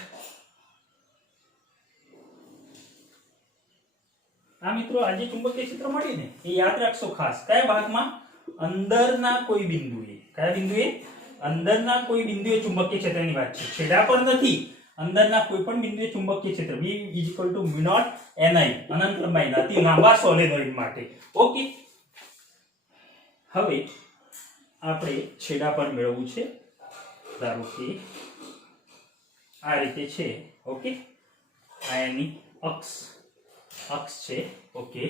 આ મિત્રો આજે ચુંબકીય ક્ષેત્ર મળી ને એ યાદ રાખશો ખાસ કયા ભાગમાં અંદરના કોઈ બિંદુએ અંદરના કોઈ બિંદુએ ચુંબકીય ક્ષેત્રની વાત છે છેડા પર નથી અંદરના કોઈ પણ બિંદુએ ચુંબકીય ક્ષેત્ર b v0 ni અનંત લંબાઈના અતિ લાંબા સોલેનોઇડ માટે ઓકે હવે આપણે છેડા પર મેળવવું છે ધારો કે આ રીતે છે ઓકે આ એની અક્ષ છે ઓકે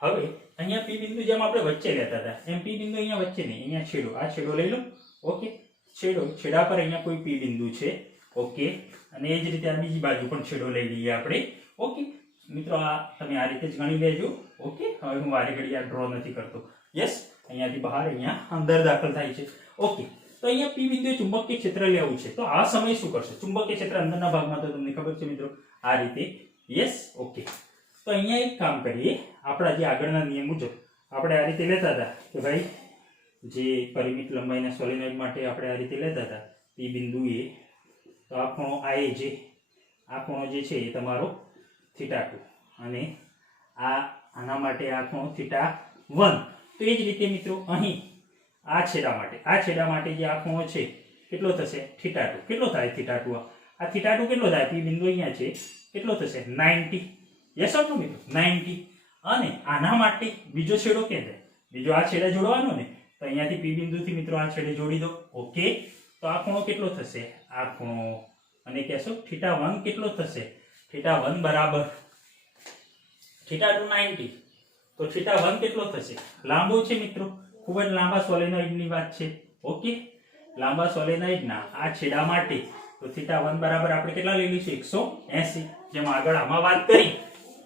હવે અહીંયા p બિંદુ જેમ આપણે વચ્ચે લેતા હતા એમ p બિંદુ અહીંયા વચ્ચે નહીં અહીંયા છેડો આ છેડો લઈ લો ઓકે છેડા પર અહીંયા કોઈ p બિંદુ છે ઓકે અને એ જ રીતે આ બીજી બાજુ પણ છેડો લઈ લઈએ આપણે ઓકે મિત્રો આ તમે આ રીતે જ ગણી લેજો ઓકે હવે હું વારે ઘડી આ ડ્રો નથી કરતો યસ અહીંયાથી બહાર અહીંયા અંદર દાખલ થાય છે ઓકે તો અહીંયા p બિંદુએ ચુંબકીય ક્ષેત્ર લેવું છે તો આ સમય શું કરશે ચુંબકીય ક્ષેત્ર અંદરના ભાગમાં તો તમને ખબર છે મિત્રો આ રીતે યસ ઓકે તો અહીંયા એક કામ કરીએ આપણા જે આગળના નિયમ મુજબ આપણે આ રીતે લેતા હતા કે ભાઈ જે પરિમિત લંબાઈના સોલેનોઇડ માટે આપણે આ રીતે લેતા હતા p બિંદુએ તો આ ખૂણો જે છે એ તમારો θ2 અને આના માટે આ ખૂણો θ1 તો એ જ રીતે મિત્રો અહીં આ છેડા માટે જે આ ખૂણો છે કેટલો થશે θ2 કેટલો થાય θ2 આ θ2 કેટલો થાય p બિંદુ અહીંયા છે કેટલો થશે 90 યસ ઓર નો મિત્રો 90 અને આના માટે બીજો છેડો કે છે બીજો આ છેડે જોડવાનો ને તો અહીંયાથી p બિંદુથી મિત્રો આ છેડે જોડી દો ઓકે તો આ ખૂણો કેટલો થશે આ ખૂણો અને કહેશો θ1 કેટલો થશે θ1 બરાબર θ2 90 તો θ1 કેટલો થશે લાંબો છે મિત્રો ખૂબ જ લાંબા સોલેનોઇડની વાત છે ઓકે લાંબા સોલેનોઇડના આ છેડા માટે તો θ1 બરાબર આપણે કેટલા લઈ લઈશું 180 જેમ આગળ આમાં વાત કરી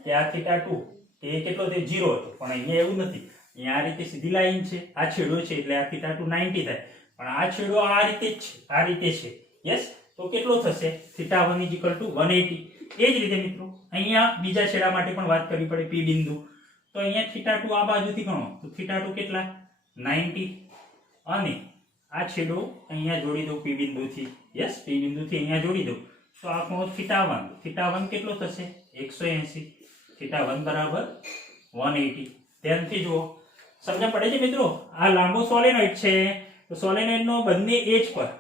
કે આ θ2 એ કેટલો તે 0 હતો પણ અહીંયા એવું નથી અહીંયા આ રીતે સીધી લાઈન છે આ છેડો છે એટલે આ θ2 90 થાય પણ આ છેડો આ રીતે છે યસ તો કેટલો થશે θ1 180 એ જ રીતે મિત્રો અહીંયા બીજા છેડા માટે પણ વાત કરવી પડે p બિંદુ તો અહીંયા θ2 આ બાજુથી ગણો તો θ2 કેટલા 90 અને આ છેડો અહીંયા જોડી દો p બિંદુથી યસ p બિંદુથી અહીંયા જોડી દો તો આ ખૂણો θ1 કેટલો થશે 180 θ1 બરાબર 180 ધ્યાનથી જુઓ સમજણ પડે છે મિત્રો આ લાંબો સોલેનોઇડ છે તો સોલેનોઇડનો બંને એજ પર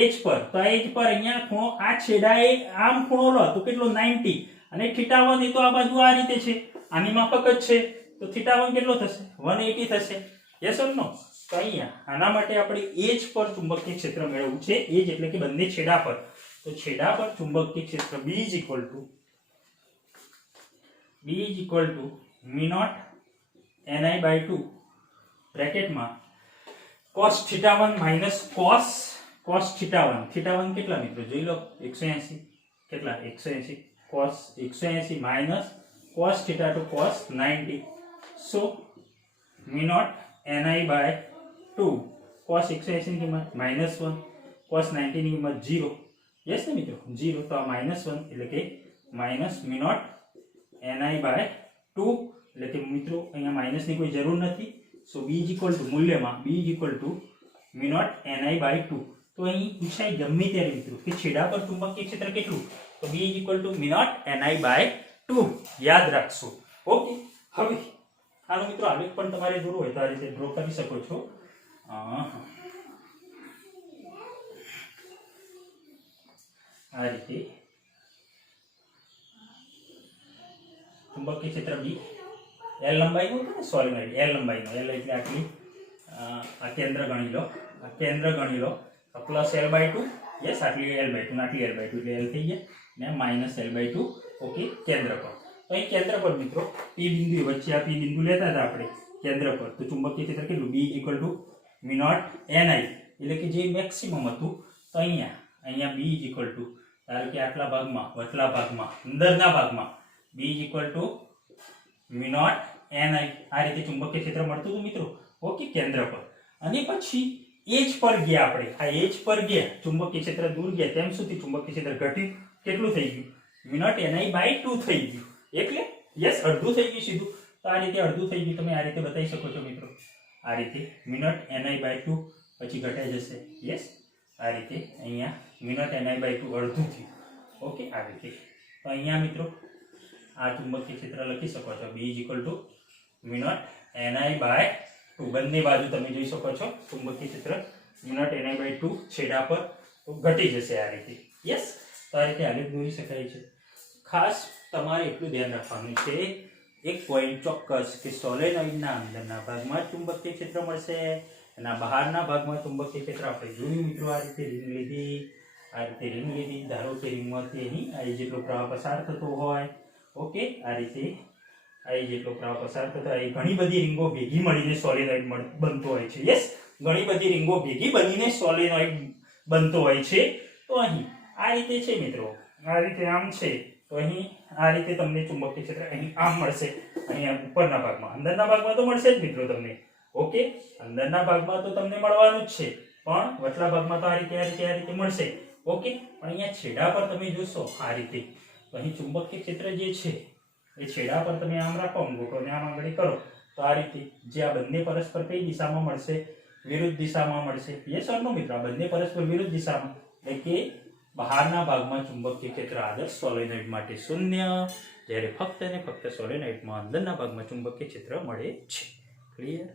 એજ પર, તો આ એજ પર અહીંયા ખૂણો આ છેડાએ આમ ખૂણો લો તો કેટલો 90 અને θ1 એ તો આ બાજુ આ રીતે છે, આની માફક જ છે, તો θ1 કેટલો થશે 180 થશે. યસ ઓર નો? તો અહીંયા આના માટે આપણે એજ પર ચુંબકીય ક્ષેત્ર મેળવવું છે. એજ એટલે કે બંને છેડા પર. તો છેડા પર ચુંબકીય ક્ષેત્ર B is equal to μ0 Ni/2 બ્રેકેટમાં cos θ1 minus cos θ1. θ1 કેટલા મિત્રો જોઈ લો 180, કેટલા 180, cos 180 minus cos θ2 cos 90. So μ0 Ni/2 cos 180 ની કિંમત -1, cos 90 ની કિંમત 0. યસ ને મિત્રો 0, તો આ -1 એટલે કે માઇનસ μ0 Ni/2 એટલે કે મિત્રો અહીંયા માઇનસ ની કોઈ જરૂર નથી. So b is equal to મૂલ્યમાં b is equal to μ0 Ni/2. તો અહીં પૂછાય ગમે ત્યારે મિત્રો કે છેડા પર ચુંબકીય ક્ષેત્ર કેટલું, તો b is equal to μ0 Ni/2 યાદ રાખશો. ઓકે, હવે આનો મિત્રો આલેખ પણ તમારે દોરવો હોય તો આ રીતે ડ્રો કરી શકો છો. આ રીતે ચુંબકીય ક્ષેત્ર B L લંબાઈનું હતું ને સોલેનોઇડ, L લંબાઈનો, L એટલે આટલી, આ કેન્દ્ર ગણી લો, આ કેન્દ્ર ગણી લો, પ્લસ L/2, યસ આટલી L/2 ને આટલી L/2 એટલે L થઈ ગયા ને માઇનસ L/2. ઓકે, કેન્દ્ર પર. તો અહીં કેન્દ્ર પર મિત્રો P બિંદુ વચ્ચે આ P બિંદુ લેતા હતા આપણે કેન્દ્ર પર, તો ચુંબકીય ક્ષેત્ર કેટલું B = μ0 Ni એટલે કે જે મેક્સિમમ હતું. તો અહીંયા B = ધારો કે આટલા ભાગમાં, વચલા ભાગમાં, અંદરના ભાગમાં B = μ0 Ni આ રીતે ચુંબકીય ક્ષેત્ર મળતું હતું મિત્રો. ઓકે, કેન્દ્ર પર. અને પછી એજ પર ગયા આપણે, આ એજ પર ગયા, ચુંબકીય ક્ષેત્ર દૂર ગયા તેમ સુધી ચુંબકીય ક્ષેત્ર ઘટ્યું. કેટલું થઈ ગયું? μ0 Ni/2 થઈ ગયું. એટલે યસ અડધું થઈ ગયું સીધું. તો આ રીતે અડધું થઈ ગયું, તમે આ રીતે બતાવી શકો છો મિત્રો. આ રીતે μ0 Ni/2 પછી ઘટાઈ જશે. યસ આ રીતે અહીંયા μ0 Ni/2 અડધું થયું. ઓકે, આ રીતે. તો અહીંયા મિત્રો આ ચુંબકીય ક્ષેત્ર લખી શકો છો B = μ0 Ni/2. બંને બાજુ તમે જોઈ શકો છો ચુંબકીય ક્ષેત્ર μ0 Ni/2 છેડા પર તો ઘટી જશે આ રીતે. યસ, તો આ રીતે આલેખ દોરી શકાય છે. ખાસ તમારે એટલું ધ્યાન રાખવાનું છે, એક પોઈન્ટ ચોક્કસ, કે સોલેનોઇડના અંદરના ભાગમાં ચુંબકીય ક્ષેત્ર મળશે અને બહારના ભાગમાં ચુંબકીય ક્ષેત્ર આપણે જોયું મિત્રો. આ રીતે રિંગ લીધી, આ રીતે રિંગ લીધી, ધારો કે રિંગમાંથી અહીં આ જેટલો પ્રવાહ પસાર થતો હોય. ઓકે, આ રીતે આ જેટલો પ્રવાહ પસાર થતો હોય, ઘણી બધી રીંગો ભેગી મળીને સોલેનોઇડ બનતો હોય છે. યસ, ઘણી બધી રીંગો ભેગી બનીને સોલેનોઇડ બનતો હોય છે. તો અહીં આ રીતે છે મિત્રો, આ રીતે આમ છે, તો અહીં આ રીતે તમને ચુંબકીય ક્ષેત્ર અહીં આમ મળશે. અહીંયા ઉપરના ભાગમાં, અંદરના ભાગમાં તો મળશે જ મિત્રો તમને. ઓકે, અંદરના ભાગમાં તો તમને મળવાનું જ છે, પણ વચલા ભાગમાં તો આ રીતે મળશે. ઓકે, પણ અહીંયા છેડા પર તમે જોશો આ રીતે, તો અહીં ચુંબકીય ક્ષેત્ર જે છે એ છેડા પર તમે આમ રાખો અંગૂઠો ને આમ આંગળી કરો તો આ રીતે જે આ બંને પરસ્પર કઈ દિશામાં મળશે? વિરુદ્ધ દિશામાં મળશે. યસ ઓર નો મિત્રો? આ બંને પરસ્પર વિરુદ્ધ દિશામાં, એટલે કે બહારના ભાગમાં ચુંબકીય ક્ષેત્ર આદર્શ સોલેનોઇડ માટે 0, જ્યારે ફક્ત અને ફક્ત સોલેનોઇડમાં અંદરના ભાગમાં ચુંબકીય ક્ષેત્ર મળે છે. ક્લિયર?